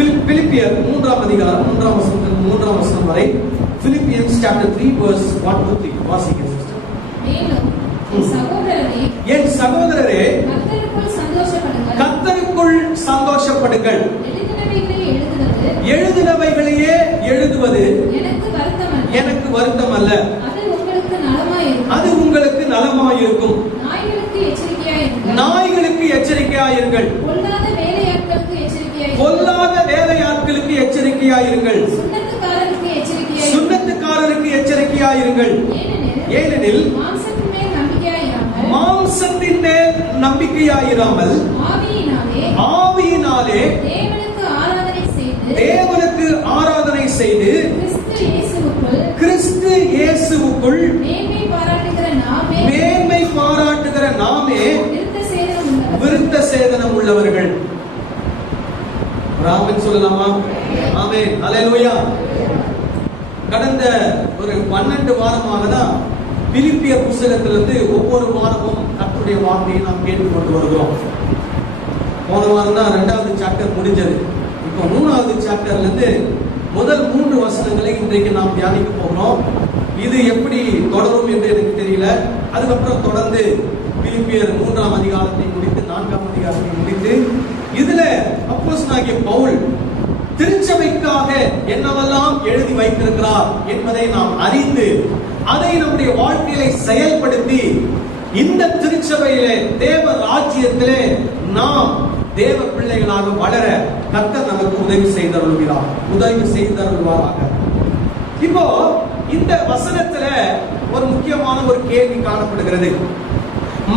பிலிப்பியர் 3ஆம் அதிகாரம் 3ஆம் வசனத்திலிருந்து 3ஆம் வசனம் வரை. Philippians chapter 3 verse 1 to 3 வாசிங்க சிஸ்டர். மேலும் என் சகோதரரே கர்த்தருக்குள் சந்தோஷப்படுங்கள். எழுதினவைகளையே எழுதுவது எனக்கு வருத்தம் அல்ல, அது உங்களுக்கு நலமாயிருக்கும். நாய்களுக்கு எச்சரிக்கையாயிருங்கள், பொல்லாத வேலையாட்களுக்கு எச்சரிக்கையாயிருங்கள், சுண்ணத்துக்காரருக்கு எச்சரிக்கையாயிருங்கள். ஏனெனில் மாம்சத்தின் மேல் நம்பிக்கையாயிராமல் ஆவியினாலே தேவனுக்கு ஆராதனை செய்து கிறிஸ்து இயேசுவுக்குள் மேன்மை பாராட்டுகிற நாமே விருத்த சேதனம் உள்ளவர்கள். ஆமென் சொல்லலாமா? ஆமென். அல்லேலூயா. கடந்த ஒரு 12 வாரமாக தான் பிலிப்பியர் புத்தகத்திலிருந்து ஒவ்வொரு வாரமும் கர்த்தருடைய வார்த்தையை நாம் கேட்டுக்கொண்டு வருகிறோம். போன வாரம் தான் 2வது சாப்டர் முடிஞ்சது. இப்போ 3வது சாப்டர்ல இருந்து முதல் 3 வசனங்களை இன்றைக்கு நாம் தியானிக்க போகிறோம். இது எப்படி தொடரும் என்று எனக்கு தெரியல. அதுக்கப்புறம் தொடர்ந்து பிலிப்பியர் 3ஆம் அதிகாரத்தை முடித்து 4ஆம் அதிகாரத்தை முடித்து இதுல அப்போஸ்தலனாகிய பவுல் திருச்சபைக்காக என்னவெல்லாம் எழுதி வைத்திருக்கிறார் என்பதை நாம் அறிந்து அதை நம்முடைய வாழ்க்கையில செயல்படுத்தி இந்த திருச்சபையிலே தேவ ராஜ்யத்திலே நாம் தேவ பிள்ளைகளாக வளர கர்த்தர் நமக்கு உதவி செய்தருள்வாராக. இப்போ இந்த வசனத்துல ஒரு முக்கியமான ஒரு கேள்வி காணப்படுகிறது.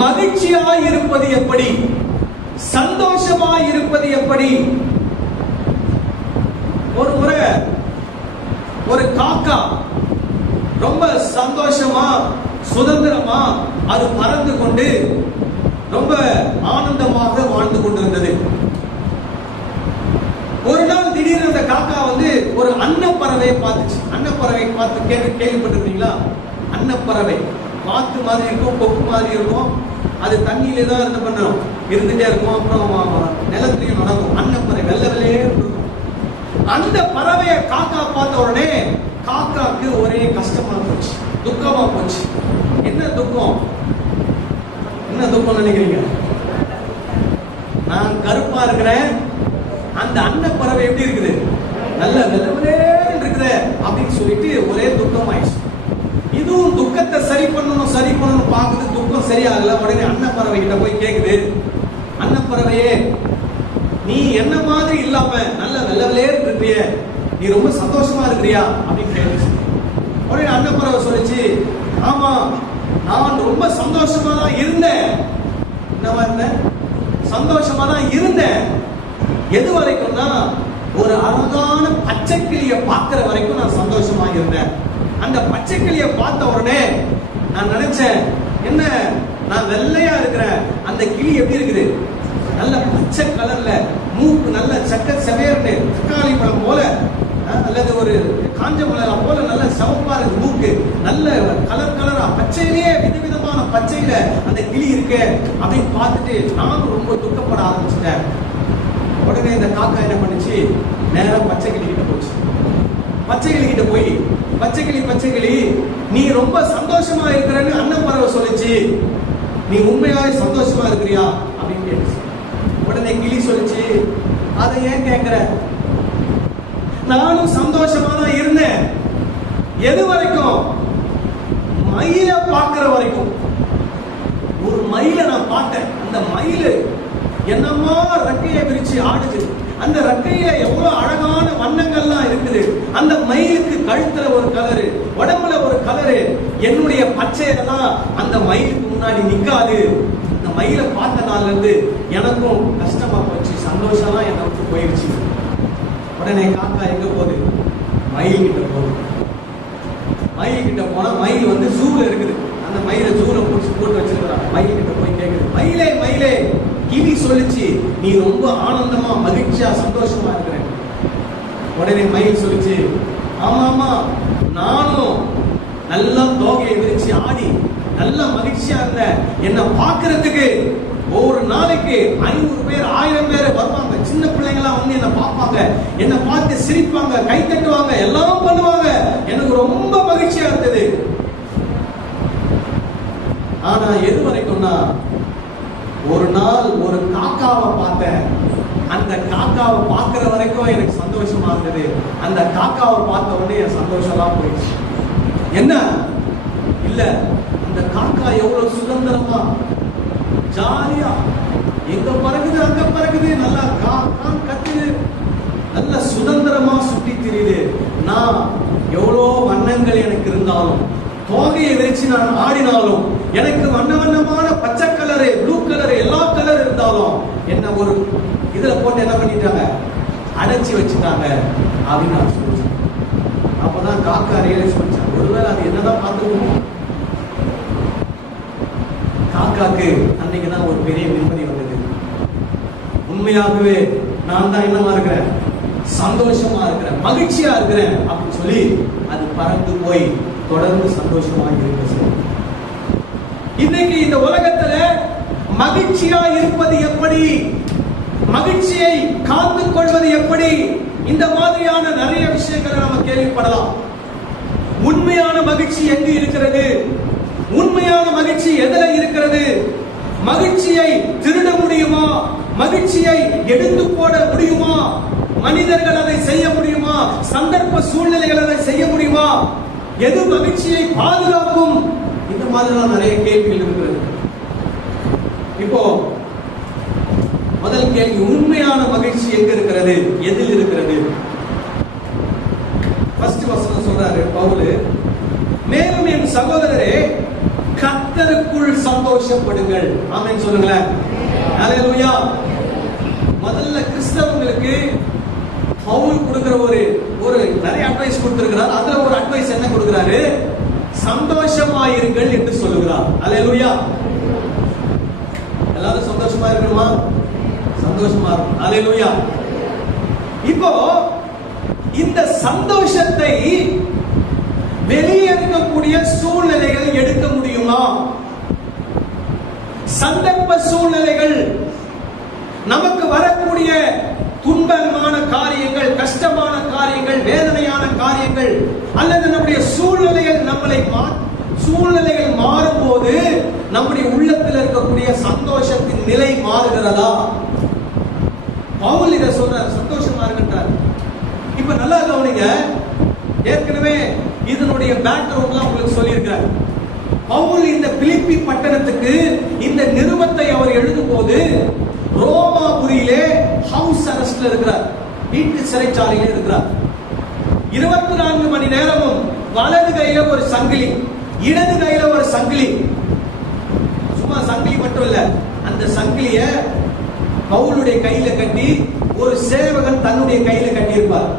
மகிழ்ச்சியாய் இருப்பது எப்படி? சந்தோஷமாய் இருப்பது எப்படி? ஒரு முறை ஒரு காக்கா ரொம்ப சந்தோஷமா சுதந்திரமா அது பறந்து கொண்டு ரொம்ப ஆனந்தமாக வாழ்ந்து கொண்டிருந்தது. ஒரு நாள் திடீர்னு அந்த காக்கா வந்து ஒரு அன்னப்பறவையை பார்த்துச்சு. அன்னப்பறவை பார்த்து கேள்விப்பட்டிருக்கீங்களா? அன்னப்பறவை வாத்து மாதிரி இருக்கும், கொக்கு மாதிரி இருக்கும். அது தண்ணியில தான் என்ன பண்ணும், இருந்துட்டே இருக்கும். அப்புறம் நிலத்திலையும் நடக்கும். அன்னப்பறவை வெள்ளை வெள்ளையே இருக்கும். அந்த பறவையை காக்கா பார்த்த உடனே காக்காக்கு ஒரே கஷ்டமா போச்சு, துக்கமா போச்சு. என்ன துக்கம் நினைக்கிறீங்க? நான் கருப்பா இருக்கிறேன், அந்த அன்னப்பறவை எப்படி இருக்குது, நல்ல வெள்ளை இருக்குது அப்படின்னு சொல்லிட்டு ஒரே துக்கம் ஆயிடுச்சு. இதுவும் துக்கத்தை சரி பண்ணணும் பாக்குது, துக்கம் சரியாகல. உடனே அன்னப்பறவை கிட்ட போய் கேக்குது, அன்னப்பறவையே நீ என்ன மாதிரி இல்லாம நல்ல வெள்ளை இருக்கிறிய, நீ ரொம்ப சந்தோஷமா இருக்கிறியா அப்படின்னு கேட்டுச்சு. உடனே அன்னப்பறவை சொல்லிச்சு, ஆமா நான் ரொம்ப சந்தோஷமா தான் இருந்தேன். என்னவா இருந்தேன்? சந்தோஷமா தான் இருந்தேன். எது வரைக்கும்னா ஒரு அழகான பச்சை கிளியை பார்க்கிற வரைக்கும் நான் சந்தோஷமா இருந்தேன். அந்த பச்சை கிளியை பார்த்த உடனே நான் நினைச்சேன், என்ன நான் வெள்ளையா இருக்கிறேன், அந்த கிளி எப்படி இருக்குது, நல்ல பச்சை கலர்ல, மூக்கு நல்ல சக்க செவேர்னு தக்காளி பழம் போல அல்லது ஒரு காஞ்ச மிளகா போல நல்ல சிவப்பா இருக்கு மூக்கு, நல்ல கலரா பச்சையிலேயே விதவிதமான பச்சையில அந்த கிளி இருக்கு அப்படின்னு பார்த்துட்டு நானும் ரொம்ப துக்கப்பட ஆரம்பிச்சிட்டேன். உடனே இந்த காக்கா என்ன பண்ணுச்சு, நேரம் பச்சை கிளி கிட்ட போச்சு. பச்சை கிளி கிட்ட போய், பச்சை கிளி நீ ரொம்ப சந்தோஷமா இருக்கிறன்னு அன்னப்பறவை சொல்லிச்சு, நீ உண்மையாவே சந்தோஷமா இருக்கிறியா அப்படின்னு கேட்டுச்சு. உடனே கிளி சொல்லிச்சு, அதை ஏன் கேட்கிற, நானும் சந்தோஷமா தான் இருந்தேன். எது வரைக்கும்? மயில பார்க்கிற வரைக்கும். ஒரு மயிலை நான் பார்த்தேன். அந்த மயிலு என்னமா ரெக்கையை விரிச்சு ஆடுது. அந்த ரெக்கையில எவ்வளவு அழகான வண்ணங்கள்லாம் இருக்குது. அந்த மயிலுக்கு கழுத்துல ஒரு கலரு, உடம்புல ஒரு கலரு. என்னுடைய பச்சையெல்லாம் அந்த மயிலுக்கு முன்னாடி நிக்காது. அந்த மயிலை பார்த்த நாள்ல இருந்து எனக்கும் கஷ்டமா போச்சு, சந்தோஷம்லாம் என்னை விட்டு போயிடுச்சு. உடனே காக்கா எங்க போகுது, மயில் கிட்ட போகுது. மயில் கிட்ட போனா மயில் வந்து ஜூல இருக்குது. அந்த மயிலை ஜூல போட்டு வச்சிருக்கிறாங்க. மயில் கிட்ட போய் கேக்குது, மயிலே கிளி சொல்லிச்சு நீ ரொம்ப ஆனந்தமா மகிழ்ச்சியா சந்தோஷமா இருக்கிற. உடனே மயில் சொல்லிச்சு, ஆமா நானும் நல்லா தோகையை விரிச்சு ஆடி நல்ல மகிழ்ச்சியா இருந்தேன். என்ன பாக்குறதுக்கு ஒவ்வொரு நாளைக்கு 500 பேர் 1000 பேர் வருவாங்க. சின்ன பிள்ளைங்களாம் வந்து என்ன பார்ப்பாங்க, என்ன பார்த்து சிரிப்பாங்க, கை தட்டுவாங்க, எல்லாம் பண்ணுவாங்க. எனக்கு ரொம்ப மகிழ்ச்சியா இருந்தது. ஆனா எது வரைக்கும்னா, ஒரு நாள் ஒரு காக்காவை பார்த்தேன். அந்த காக்காவை பார்க்கிற வரைக்கும் எனக்கு சந்தோஷமா இருந்தது. அந்த காக்காவை பார்த்த உடனே என் சந்தோஷம் எல்லாம் போயிடுச்சு. என்ன இல்ல, அந்த காக்கா எவ்வளவு சுதந்திரமா ஜாலியா எங்க பறகுது அங்க பறகுது, நல்லா கத்துது, நல்ல சுதந்திரமா சுற்றி திரியுது. நான் எவ்வளோ வண்ணங்கள் எனக்கு இருந்தாலும், தோகையை விரிச்சு நான் ஆடினாலும், எனக்கு வண்ண வண்ணமான பச்சை கலரு, ப்ளூ கலரு, எல்லா கலர் இருந்தாலும் என்ன ஒரு இதுல போட்டு என்ன பண்ணிட்டாங்க, அடைச்சி வச்சுட்டாங்க அப்படின்னு நான் சொல்லிச்சேன். அப்பதான் காக்கா ரியலைஸ் பண்ணிச்சாங்க, ஒருவேளை அது என்னதான் பார்த்துக்கணும். காக்காக்கு அன்னைக்குதான் ஒரு பெரிய நிம்மதி வந்தது. உண்மையாகவே நான் தான் என்னமா இருக்கிறேன், சந்தோஷமா இருக்கிறேன், மகிழ்ச்சியா இருக்கிறேன் அப்படின்னு சொல்லி அது பறந்து போய் தொடர்ந்து சந்தோஷமா இருக்கு. இன்னைக்கு இந்த உலகத்துல மகிழ்ச்சியா இருப்பது எப்படி, மகிழ்ச்சியை காத்து கொள்வது எப்படி, இந்த மாதிரியான நிறைய விஷயங்களை நம்ம கேள்விப்படலாம். உண்மையான மகிழ்ச்சி எங்கு இருக்கிறது, உண்மையான மகிழ்ச்சி எதுல இருக்கிறது, மகிழ்ச்சியை திருட முடியுமா, மகிழ்ச்சியை எடுத்து போட முடியுமா, மனிதர்கள் அதை செய்ய முடியுமா, சந்தர்ப்ப சூழ்நிலைகள் அதை செய்ய முடியுமா, எது மகிழ்ச்சியை பாதுகாக்கும், இந்த மாதிரிலாம் நிறைய கேள்விகள் இருக்கிறது. இப்போ முதல் கேள்வி, உண்மையான மகிழ்ச்சி எங்க இருக்கிறது, எதில் இருக்கிறது? ஃபர்ஸ்ட் வசனம் சொல்றாரு பவுல், மேலும் என் சகோதரரே கர்த்தருக்குள் சந்தோஷப்படுங்கள். ஆமென் சொல்லுங்களேன். ஹல்லேலூயா. முதல்ல கிறிஸ்தவங்களுக்கு பவுல் கொடுக்கிற ஒரு நிறைய அட்வைஸ் கொடுத்திருக்கிறார். அதுல ஒரு அட்வைஸ் என்ன கொடுக்கிறாரு, சந்தோஷமாயிருங்கள் என்று சொல்லுகிறார். ஹல்லேலூயா. எல்லாரும் சந்தோஷமா இருக்கணுமா? சந்தோஷமா இருக்கும். ஹல்லேலூயா. இப்போ இந்த சந்தோஷத்தை வெளியே இருக்கக்கூடிய சூழ்நிலைகள் எடுக்க முடியுமா? சந்தர்ப்ப சூழ்நிலைகள், நமக்கு வரக்கூடிய துன்பமான காரியங்கள், கஷ்டமான காரியங்கள், வேதனையான காரியங்கள், அல்லது நம்முடைய சூழ்நிலைகள் மாறும்போது நம்முடைய உள்ளத்தில் இருக்கக்கூடிய சந்தோஷத்தின் நிலை மாறுகிறதா? பவுல் இதை சொல்றார், சந்தோஷமா இருக்கின்றார். இப்ப நல்லா கவனிங்க, ஏற்கனவே இதனுடைய பேக்ரவுண்ட்லாம் உங்களுக்கு சொல்லியிருக்கிறார். பவுல் இந்த பிலிப்பி பட்டணத்துக்கு இந்த நிருபத்தை அவர் எழுதும் போது ரோமாபுரியிலே ஹவுஸ் அரெஸ்ட்ல இருக்கிறார், வீட்டு சிறைச்சாலையில இருக்கிறார். 24 மணி நேரமும் வலது கையில ஒரு சங்கிலி, இடது கையில ஒரு சங்கிலி. சும்மா சங்கிலி மட்டும் இல்ல, அந்த சங்கிலிய பவுலுடைய கையில கட்டி ஒரு சேவகன் தன்னுடைய கையில கட்டி இருப்பார்.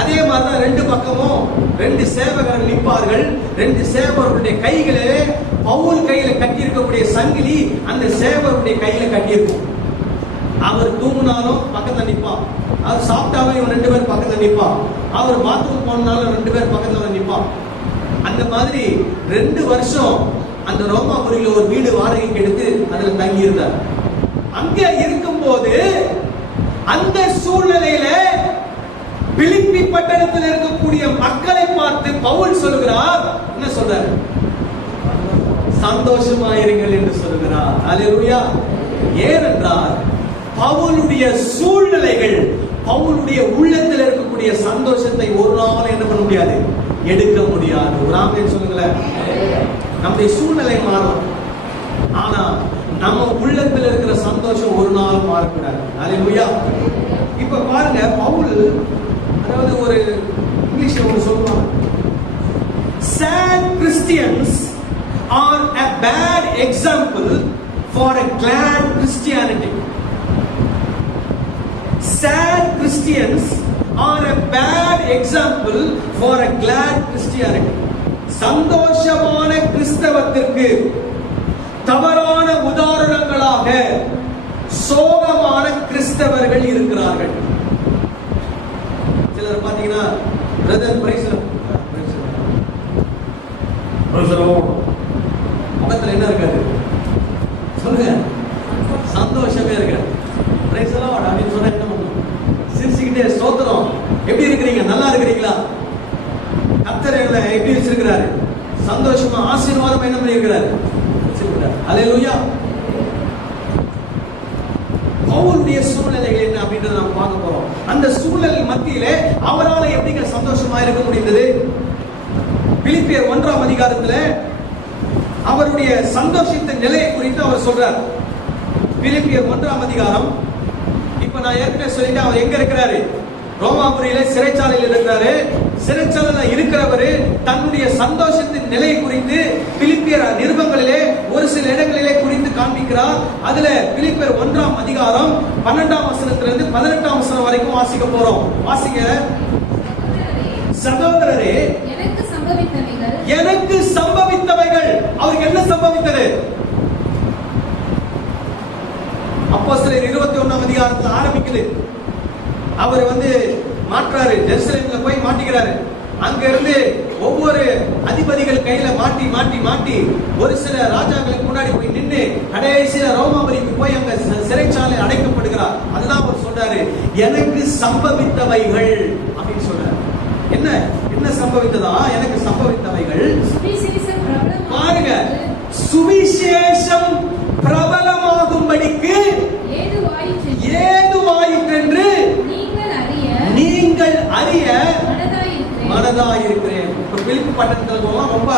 அதே மாதிரிதான் ரெண்டு பக்கமும் 2 சேவகர்கள் நிற்பார்கள். 2 சேவகர்களுடைய கைகளிலே பவுல் கையில கட்டி இருக்கக்கூடிய சங்கிலி அந்த சேவகருடைய கையில கட்டி இருக்கும். அவர் தூங்கினாலும் பக்கத்துல நிற்பான், அவர் சாப்பிட்டாலும் இவன் 2 பேர் பக்கத்துல நிற்பான், அவர் பாத்ரூம் போனாலும் 2 பேர் பக்கத்துல நிற்பான். அந்த மாதிரி 2 வருஷம் அந்த ரோமாபுரியில ஒரு வீடு வாடகைக்கு எடுத்து அதுல தங்கி இருந்தார். அங்க இருக்கும் போது அந்த சூழ்நிலையில பிலிப்பி பட்டணத்தில் இருக்கக்கூடிய மக்களை பார்த்து பவுல் சொல்கிறார், என்ன சொல்றார், சந்தோஷமாயிருங்கள் என்று சொல்கிறார். அல்லேலூயா. ஏனென்றால் பவுலுடைய சூழ்நிலைகள் பவுலுடைய உள்ளத்தில் இருக்கக்கூடிய சந்தோஷத்தை ஒரு நாள் என்ன பண்ண முடியாது, எடுக்க முடியாது. ஒரு ஆமென் சொல்லுங்களேன். நம்முடைய சூழ்நிலை மாறும், ஆனா நம்ம உள்ளத்தில் இருக்கிற சந்தோஷம் ஒரு நாள் மாறக்கூடாது. அல்லேலூயா. இப்ப பாருங்க, பவுல் அதாவது ஒரு இங்கிலீஷ்ல ஒன்று சொல்லுவாங்க, sad Christians are a bad example for a glad Christianity. Sad Christians are a bad example for a glad Christianity. சந்தோஷமான கிறிஸ்தவத்திற்கு தவறான உதாரணங்களாக சோகமான கிறிஸ்தவர்கள் இருக்கிறார்கள். சிலர் பாத்தீங்கன்னா பிரதர் முகத்துல என்ன இருக்காது சொல்லுங்க, ஸ்தோத்திரம். எப்படி இருக்கிறீங்க? நல்லா இருக்கிறீங்களா? கர்த்தர் என்ன எப்படி வச்சிருக்கிறாரு? சந்தோஷமா ஆசீர்வாதம் என்ன பண்ணியிருக்கிறாரு? அல்லேலூயா. பவுலுடைய சூழ்நிலைகள் என்ன அப்படின்றத நாம் பார்க்க போறோம். அந்த சூழ்நிலை மத்தியிலே அவரால் எப்படிங்க சந்தோஷமா இருக்க முடிந்தது? பிலிப்பியர் 1ஆம் அதிகாரத்துல அவருடைய சந்தோஷத்தின் நிலையை குறித்து அவர் சொல்றார். பிலிப்பியர் 1ஆம் அதிகாரம். இப்ப நான் ஏற்கனவே சொல்லிட்டேன், அவர் எங்க இருக்கிறாரு? ரோமாபுரியில சிறைச்சாலையில் இருக்கிறாரு. சிறைச்சாலையில் இருக்கிறவரு தன்னுடைய சந்தோஷத்தின் நிலையை குறித்து பிலிப்பியர் நிருபங்களிலே ஒரு சில இடங்களிலே குறித்து காண்பிக்கிறார். அதுல பிலிப்பியர் 1ஆம் அதிகாரம் 12ஆம் வசனத்திலிருந்து 18ஆம் வசனம் வரைக்கும் வாசிக்க போறோம். வாசிங்க. சகோதரரே, எனக்கு சம்பவித்தவைகள். அவருக்கு என்ன சம்பவித்தது? அப்போஸ்தலர் 21ஆம் அதிகாரத்துல ஆரம்பிக்குது. அவர் மாற்றாரு, ஜெருசலேம்ல போய் மாட்டிக்கிறாரு. அங்க இருந்து ஒவ்வொரு அதிபதிகள் கையில மாட்டி மாட்டி மாட்டி ஒரு சில ராஜாக்களுக்கு முன்னாடி போய் நின்று கடைசியில ரோமாபுரிக்கு போய் அங்க சிறைச்சாலை அடைக்கப்படுகிறார். அதுதான் அவர் சொல்றாரு, எனக்கு சம்பவித்தவைகள் அப்படின்னு சொல்றாரு. என்ன என்ன சம்பவித்ததா? எனக்கு சம்பவித்தவைகள். பாருங்க, சுவிசேஷம் பிரபலமாகும்படிக்கு ஏதுவாயிற்றென்று நீங்கள் அறிய மனதாயிருக்கிறேன். பிலிப்பி பட்டணத்துல ரொம்ப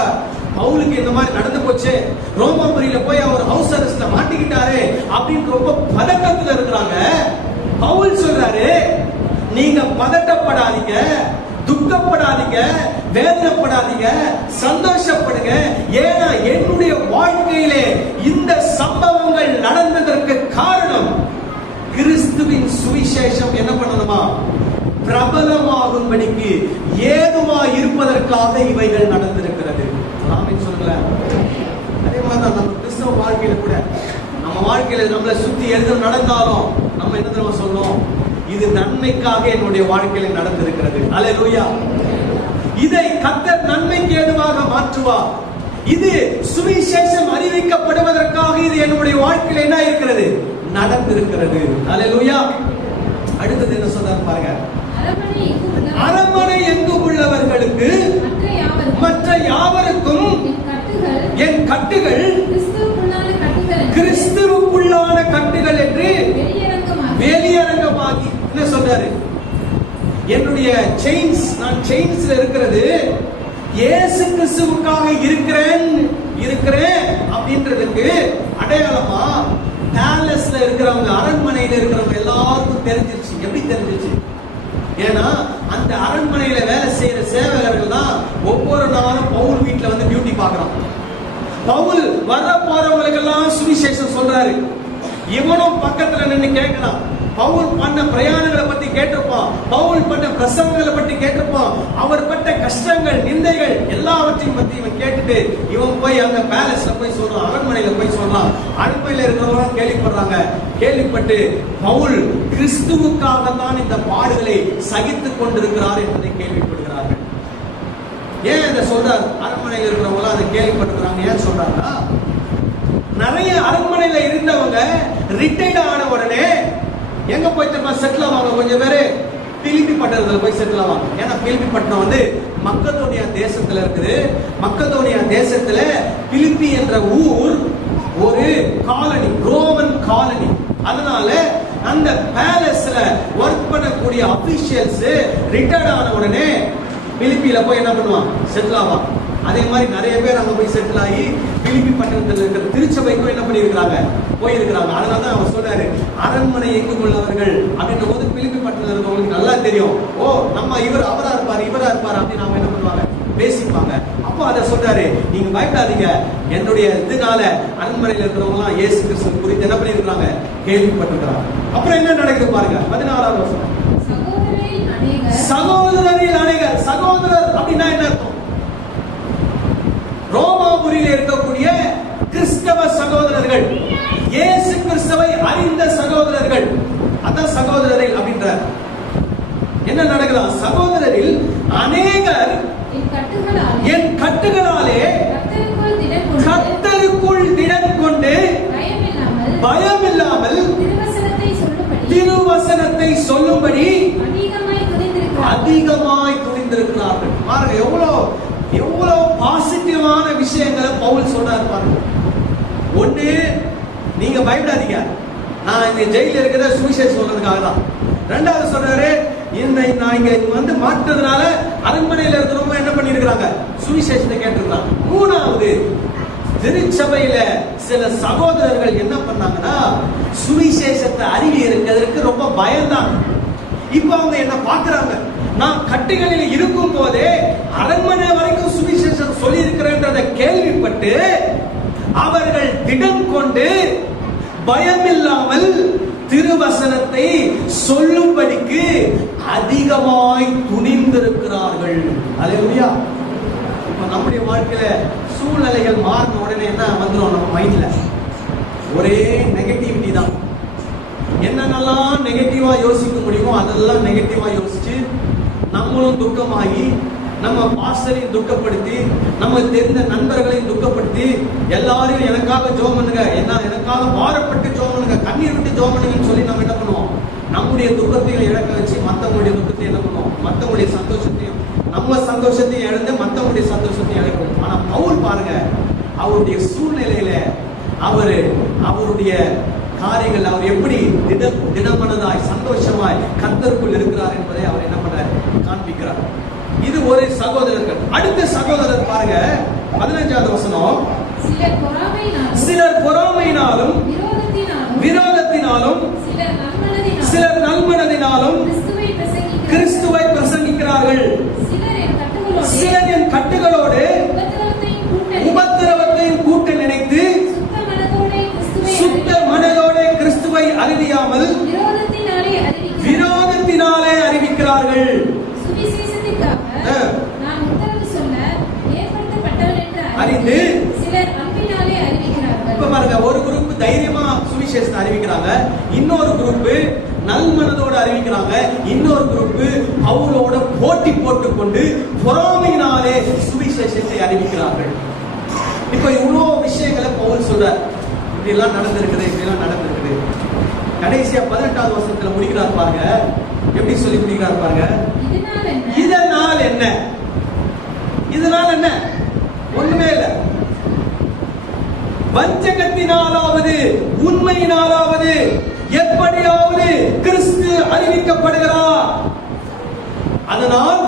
பவுலுக்கு இந்த மாதிரி நடந்து போச்சு, ரோமாபுரியில போய் அவர் ஹவுஸ் அரெஸ்ட்ல மாட்டிக்கிட்டாரு அப்படின்னு ரொம்ப பதட்டத்துல இருக்கிறாங்க. பவுல் சொல்றாரு, நீங்க பதட்டப்படாதீங்க, துக்கப்படாதீங்க, வேதனைப்படாதீங்க, சந்தோஷப்படுங்க. ஏன்னா என்னுடைய வாழ்க்கையிலே இந்த சம்பவங்கள் நடந்ததற்கு காரணம் கிறிஸ்துவின் சுவிசேஷம் என்ன பண்ணணுமா? பிரபலமாகும்படிக்கு ஏதுவா இருப்பதற்காக இவைகள் நடந்திருக்கிறது. ஆமென் சொல்லுங்க. அதே மாதிரிதான் நம்ம கிறிஸ்தவ வாழ்க்கையில கூட, நம்ம வாழ்க்கையில நம்மளை சுத்தி எது நடந்தாலும் நம்ம என்ன தெரியுமா சொல்றோம்? இது நன்மைக்காக என்னுடைய வாழ்க்கையில நடந்திருக்கிறது. அல்லேலூயா. இதை கர்த்தர் நன்மைக்கு ஏதுவாக மாற்றுவார். இது சுவிசேஷம் அறிவிக்கப்படுவதற்காக இது என்னுடைய வாழ்க்கையில என்ன இருக்கிறது? நடந்திருக்கிறது. அல்லேலூயா. அடுத்தது என்ன சொல்றாரு பாருங்க. அரண்மனை எங்கும் உள்ளவர்களுக்கு மற்ற யாவருக்கும் என் கட்டுகள் கிறிஸ்துவுக்குள்ளான கட்டுகள் என்று வெளியரங்கமாகி. என்ன சொல்றாரு? என்னுடைய செயின்ஸ், நான் செயின்ஸ்ல இருக்கிறது இயேசு கிறிஸ்துவுக்காக இருக்கிறேன் அப்படின்றதுக்கு அடையாளமா பேலஸ்ல இருக்கிறவங்க, அரண்மனையில இருக்கிறவங்க எல்லாருக்கும் தெரிஞ்சிருச்சு. எப்படி தெரிஞ்சிருச்சு? ஏன்னா அந்த அரண்மனையில வேலை செய்யற சேவகர்கள் தான் ஒவ்வொரு நாளும் பவுல் வீட்டுல டியூட்டி பாக்குறான். பவுல் வர போறவங்களுக்கு எல்லாம் சுவிசேஷம் சொல்றாரு. இவனும் பக்கத்துல நின்று கேட்கலாம். பவுல் பண்ண பிரயாணங்களை பத்தி கேட்டிருப்பான், பவுல் பண்ண பிரசங்கங்களை பத்தி கேட்டிருப்பான், அவர் பட்ட கஷ்டங்கள், நிந்தைகள் எல்லாவற்றையும் பத்தி இவன் கேட்டுட்டு இவன் போய் அங்க பேலஸ்ல போய் சொல்றான், அரண்மனையில போய் சொல்றான். அரண்மனையில இருக்கிறவங்க கேள்விப்படுறாங்க. கேள்விப்பட்டு பவுல் கிறிஸ்துவுக்காக தான் இந்த பாடுகளை சகித்துக் கொண்டிருக்கிறார் என்பதை கேள்விப்படுகிறார்கள். ஏன் இதை சொல்றார்? அரண்மனையில் இருக்கிறவங்க அதை கேள்விப்பட்டிருக்கிறாங்க. ஏன் சொல்றாங்கன்னா, நிறைய அரண்மனையில இருந்தவங்க ரிட்டையர்ட் ஆன உடனே எங்க போய் செட்டில் ஆவாங்க? கொஞ்சம் பேரு பிலிப்பி பட்டணத்துல போய் செட்டில் ஆவாங்க. ஏன்னா பிலிப்பி பட்டணம் மக்கதோனியா தேசத்துல இருக்குது. மக்கதோனியா தேசத்துல பிலிப்பி என்ற ஊர் ஒரு காலனி, ரோமன் காலனி. அதனால அந்த பேலஸ்ல ஒர்க் பண்ணக்கூடிய அபிஷியல்ஸ் ரிட்டையர்ட் ஆன உடனே பிலிப்பியில போய் என்ன பண்ணுவான்? செட்டில் ஆவான். அதே மாதிரி நிறைய பேர் அங்க போய் செட்டில் ஆகி பிலிப்பி பட்டணத்தில் இருக்கிற திருச்சபைக்கும் என்ன பண்ணியிருக்கிறாங்க? போயிருக்கிறாங்க. அதனாலதான் அவர் சொல்றாரு, அரண்மனை எங்கும் உள்ளவர்கள் அப்படின்ற போது பிலிப்பி பட்டணத்தில் இருக்கிறவங்களுக்கு நல்லா தெரியும். ஓ, நம்ம அவரா இருப்பார் அப்படின்னு அவங்க என்ன பண்ணுவாங்க? பேசிப்பாங்க. அப்போ அதை சொல்றாரு, நீங்க பயப்படாதீங்க, என்னுடைய இதனால அரண்மனையில் இருக்கிறவங்க எல்லாம் இயேசு கிறிஸ்து குறித்து என்ன பண்ணிருக்கிறாங்க? கேள்விப்பட்டிருக்கிறாங்க. அப்புறம் என்ன நடக்குது பாருங்க. 14வது வசனம். சகோதரரில் அநேகர். சகோதரர் அப்படின்னா என்ன அர்த்தம்? ரோமாபுரியில் இருக்கக்கூடிய கிறிஸ்தவ சகோதரர்கள், இயேசு கிறிஸ்துவை அறிந்த சகோதரர்கள், அதான் சகோதரரில் அப்படின்றார். என்ன நடக்கலாம்? சகோதரரில் அநேகர் என் கட்டுகளாலே கர்த்தருக்குள் திடன் கொண்டு பயமில்லாமல் திருவசனத்தை திருவசனத்தை சொல்லும்படி அதிகமாய் துணிந்திருக்கிறார்கள். பாருங்க எவ்வளவு பாசிட்டிவான விஷயங்களை பவுல் சொல்றாரு பாருங்க. ஒண்ணு, நீங்க பயப்படாதீங்க, நான் இந்த ஜெயில இருக்கிற சுவிசேஷம் சொல்றதுக்காக தான். ரெண்டாவது சொல்றாரு, நான் இங்க வந்து மாற்றதுனால அரண்மனையில இருக்கிறவங்க என்ன பண்ணி இருக்கிறாங்க, சுவிசேஷத்தை கேட்டிருக்காங்க. மூணாவது, திருச்சபையில சில சகோதரர்கள் என்ன பண்ணாங்கன்னா சுவிசேஷத்தை அறிவி இருக்கிறதுக்கு ரொம்ப பயந்தாங்க. இப்ப அவங்க என்ன பாக்குறாங்க, நான் கட்டுகளில் இருக்கும் போதே அரண்மனை வரைக்கும் சுவிசேஷம் சொல்லி இருக்கிறேன்றதை கேள்விப்பட்டு அவர்கள் திடம் கொண்டு பயமில்லாமல் திருவசனத்தை சொல்லும்படிக்கு அதிகமாய் துணிந்திருக்கிறார்கள். அல்லேலூயா. இப்ப நம்முடைய வாழ்க்கையில சூழ்நிலைகள் மாறின உடனே என்ன வந்துடும் நம்ம மைண்ட்ல, ஒரே நெகட்டிவிட்டி தான். என்னென்னலாம் நெகட்டிவா யோசிக்க முடியுமோ அதெல்லாம் நெகட்டிவா யோசிச்சு நம்மளும் துக்கமாகி, நம்ம பாஸ்டரையும் துக்கப்படுத்தி, நம்ம தெரிந்த நண்பர்களையும் துக்கப்படுத்தி, எல்லாரையும் எனக்காக ஜெபம் பண்ணுங்க, எனக்காக பாரப்பட்டு ஜெபம் பண்ணுங்க, கண்ணீர் விட்டு ஜெபம் பண்ணுங்கன்னு சொல்லி நம்ம என்ன பண்ணுவோம், நம்முடைய துக்கத்தையும் இழக்க வச்சு மற்றவங்களுடைய துக்கத்தையும் என்ன பண்ணுவோம், மற்றவங்களுடைய சந்தோஷத்தையும், நம்ம சந்தோஷத்தையும் இழந்து மற்றவங்களுடைய சந்தோஷத்தையும் இழக்கும். ஆனா பவுல் பாருங்க, அவருடைய சூழ்நிலையில அவருடைய காரியங்கள் அவர் எப்படி திடமனதாய் சந்தோஷமாய் கர்த்தருக்குள் இருக்கிறார் என்பதை அவர் என்ன பண்றார், காண்பிக்கிறார். இது ஒரு சகோதரர்கள். அடுத்த சகோதரர் பாருங்க, 15வது வசனம். சிலர் பொறாமையினாலும் விரோதத்தினாலும் சிலர் நல்மனதினாலும் கிறிஸ்துவை பிரசங்கிக்கிறார்கள். சிலர் என் கட்டுகளோடு உபத்திரவத்தையும் கூட்ட நினைத்து சுத்த மனதோட கிறிஸ்துவை அறிவியாமல் விரோதத்தினாலே அறிவிக்கிறார்கள். அறிந்து இப்ப பாருங்க, ஒரு குரூப் தைரியமா சுவிசேஷத்தை அறிவிக்கிறாங்க, இன்னொரு குரூப் நல்மனதோடு அறிவிக்கிறாங்க, இன்னொரு குரூப் அவங்களோட போட்டி போட்டுக்கொண்டு பொறாமையினாலே சுவிசேஷத்தை அறிவிக்கிறார்கள். இப்ப இவ்வளவு விஷயங்களை பவுல் சொல்றார், இப்படி எல்லாம் நடந்திருக்குது, இப்படி எல்லாம் நடந்திருக்குது. கடைசியா 18வது வசனத்துல முடிக்கிறார் பாருங்க, எப்படி சொல்லி முடிக்கிறார் பாருங்க. இதனால் என்ன, இதனால் என்ன, ஒண்ணுமே இல்ல. வஞ்சகத்தினாலாவது உண்மையினாலாவது எப்படியாவது கிறிஸ்து அறிவிக்கப்படுகிறார். அதனால்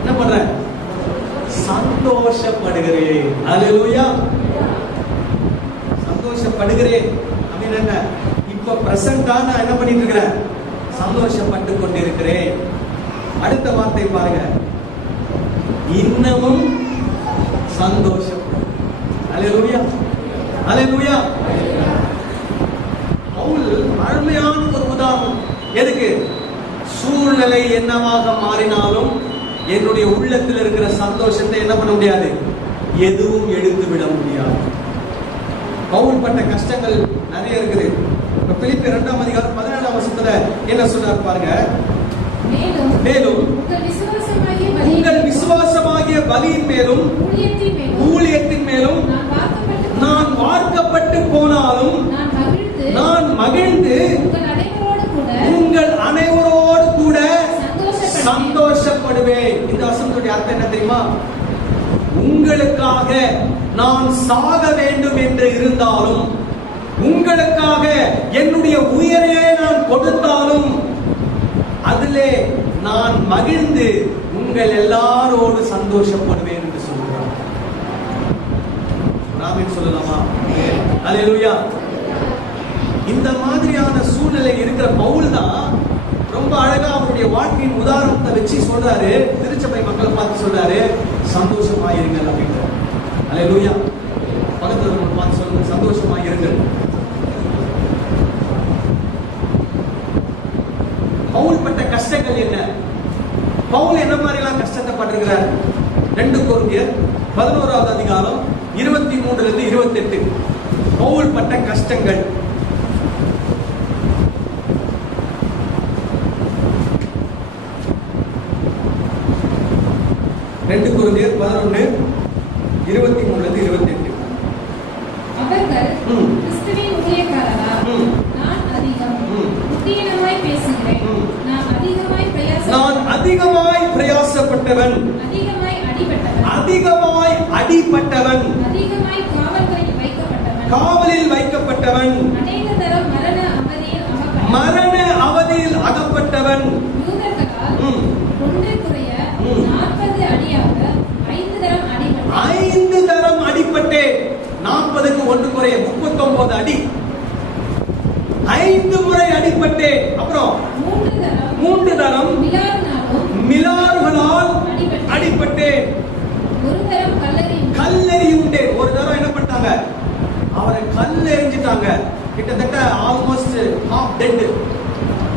என்ன பண்ற, சந்தோஷப்படுகிறேன். அல்லேலூயா. சந்தோஷப்படுகிறேன் அப்படின்னு என்ன, இப்ப பிரசன்டா நான் என்ன பண்ணிட்டு இருக்கிறேன், சந்தோஷப்பட்டு கொண்டிருக்கிறேன். அடுத்த வார்த்தை பாருங்க, இன்னமும் சந்தோஷம். அல்லேலூயா, அல்லேலூயா. பவுல் அருமையான ஒரு உதாரணம். எதுக்கு, சூழ்நிலை என்னவாக மாறினாலும் என்னுடைய உள்ளத்தில் இருக்கிற சந்தோஷத்தை என்ன பண்ண முடியாது, எதுவும் எடுத்து விட முடியாது. பவுல் பட்ட கஷ்டங்கள் நிறைய இருக்குது. பிலிப்பியர் 2ஆம் அதிகாரம் 17ஆம் வசனத்துல என்ன சொல்றார் பாருங்க. மேலும் உங்கள் விசுவாசமாகிய பலியின் மேலும் ஊழியத்தின் மேலும் நான் வார்க்கப்பட்டு போனாலும் நான் மகிழ்ந்து உங்கள் அனைவரோடு கூட சந்தோஷப்படுவேன். இந்த வசனத்துடைய அர்த்தம் என்ன தெரியுமா, உங்களுக்காக நான் சாக வேண்டும் என்று இருந்தாலும், உங்களுக்காக என்னுடைய உயிரையே நான் கொடுத்தாலும் அதிலே நான் மகிழ்ந்து உங்கள் எல்லாரோடு சந்தோஷப்படுவேன் என்று சொல்கிறார். ஆமென் சொல்லலாமா? அல்லேலூயா. இந்த மாதிரியான சூழ்நிலை இருக்கிற பவுல் தான் ரொம்ப அழகா அவருடைய வாழ்க்கையின் உதாரணத்தை வச்சு சொல்றாரு, திருச்சபை மக்களை பார்த்து சொல்றாரு, சந்தோஷமாயிருங்கள் அப்படின்ற. அல்லேலூயா. பக்கத்துல பார்த்து சொல்லுங்க, சந்தோஷமாயிருங்கள். பவுல் பட்ட கஷ்டங்கள் என்ன, பவுல் என்ன மாதிரி எல்லாம் கஷ்டத்தை பட்டிருக்கிறார். 2 கொரிந்தியர் 11ஆவது அதிகாரம் 23 - 28 பவுல் பட்ட கஷ்டங்கள். ரெண்டு கொரிந்தியர் 11 23 - 28. அவர்கள் கிறிஸ்துவின் ஊழியக்காரரா, நான் அதிகம், புத்தி பேசுகிறேன். நான் அதிகமாய் பிரயாசப்பட்டவன், அதிகமாய் அடிபட்டவன், காவலில் வைக்கப்பட்டவன், மரண அவதியில் அகப்பட்டவன். ஐந்து தரம் அடிபட்டேன். 40க்கு 1 குறைய 39 அடி. 5 முறை அடிபட்டேன். அப்புறம் 3 தரம் மிலாறுகளால் அடிபட்டேன். கல்லெறி உண்டே. ஒரு தரம் என்ன பண்ணிட்டாங்க, அவரை கல்லெறிஞ்சிட்டாங்க. கிட்டத்தட்ட ஆல்மோஸ்ட் ஹாஃப் டெட்.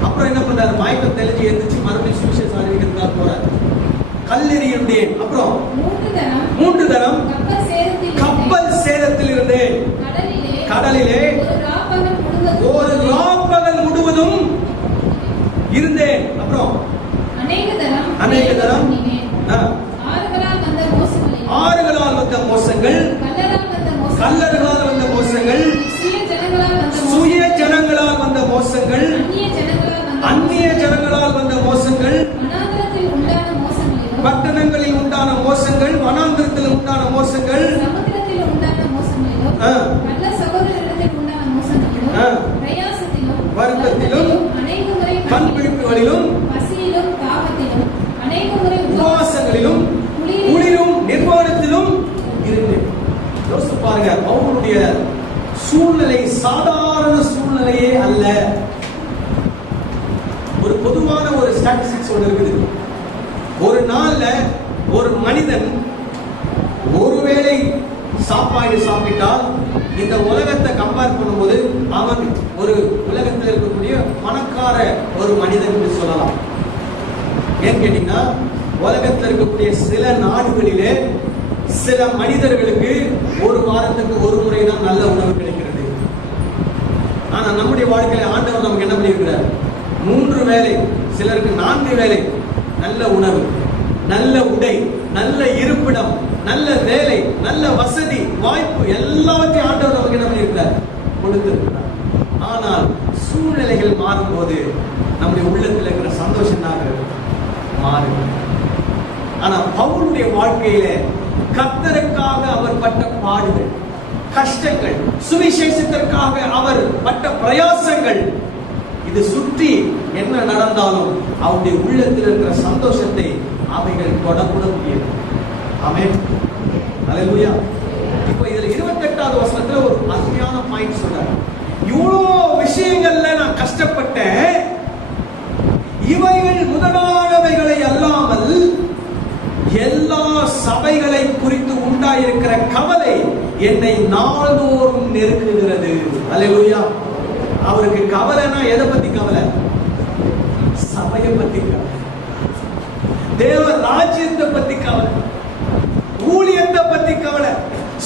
அப்புறம் என்ன பண்றாரு, மயக்கம் தெளிஞ்சு எழுந்துச்சு, மறுபடியும் சுவிசேஷம் அறிவிக்கிறதுக்காக போறாரு. கல்லெறி உண்டேன். அப்புறம் 3 தரம் கப்பல் சேதத்தில் இருந்தேன். கடலிலே ஒரு ராப்பகல் முழுவதும் இருந்தேன். அப்புறம் அநேக தரம் ஆறுகளால் வந்த மோசங்கள், கல்லர்களால் வந்த மோசங்கள், சுய ஜனங்களால் வந்த மோசங்கள், அந்நிய ஜனங்களால் வந்த மோசங்கள், பட்டணங்களில் உண்டான மோசங்கள், வனாந்திரத்தில் உண்டான மோசங்கள், வருத்தத்திலும் கண்பிடிப்புகளிலும் உபவாசங்களிலும் குளிரும் நிர்வாணத்திலும் இருந்தேன். யோசித்து பாருங்க, அவங்களுடைய சூழ்நிலை சாதாரண சூழ்நிலையே அல்ல. ஒரு பொதுவான ஒரு ஸ்டாட்டிஸ்டிக்ஸ் ஒன்று இருக்குது. ஒரு நாள்ல ஒரு மனிதன் ஒருவேளை சாப்பாடு சாப்பிட்டால் இந்த உலகத்தை கம்பேர் பண்ணும்போது அவன் ஒரு உலகத்தில் இருக்கக்கூடிய பணக்கார ஒரு மனிதன் என்று சொல்லலாம். ஏன்னு கேட்டீங்கன்னா, உலகத்தில் இருக்கக்கூடிய சில நாடுகளிலே சில மனிதர்களுக்கு ஒரு வாரத்துக்கு ஒரு முறை தான் நல்ல உணவு கிடைக்கிறது. ஆனா நம்முடைய வாழ்க்கையில ஆண்டவர் நமக்கு என்ன பண்ணியிருக்கிறார், 3 வேளை, சிலருக்கு 4 வேளை நல்ல உணவு, நல்ல உடை, நல்ல இருப்பிடம், நல்ல வேலை, நல்ல வசதி வாய்ப்பு எல்லாத்தையும் ஆண்டவர் நமக்கு என்ன பண்ணியிருக்கிறார், கொடுத்திருக்கிறார். ஆனால் சூழ்நிலைகள் மாறும்போது நம்முடைய உள்ளத்தில் இருக்கிற சந்தோஷம் மாறும். ஆனா பவுலுடைய வாழ்க்கையில கர்த்தருக்காக அவர் பட்ட பாடுகள், கஷ்டங்கள், சுவிசேஷத்திற்காக அவர் பட்ட பிரயாசங்கள், இது சுற்றி என்ன நடந்தாலும் அவருடைய உள்ளத்தில் இருக்கிற சந்தோஷத்தை அவைகள் தொடக்கூட முடியாது. ஆமென், அல்லேலூயா. இப்போ இதுல 28வது வசனத்துல ஒரு அருமையான பாயிண்ட் சொல்றாரு. இவ்வளோ விஷயங்கள்ல நான் கஷ்டப்பட்டேன், இவைகள் முதலானவைகளை அல்லாமல் எல்லா சபைகளை குறித்து உண்டாயிருக்கிற கவலை என்னை நாள்தோறும் நெருக்குகிறது. அல்லேலூயா. அவருக்கு கவலைனா எதை பத்தி கவலை? சபையை பத்தி கவலை, தேவ ராஜ்யத்தை பத்தி கவலை, ஊழியத்தை பத்தி கவலை,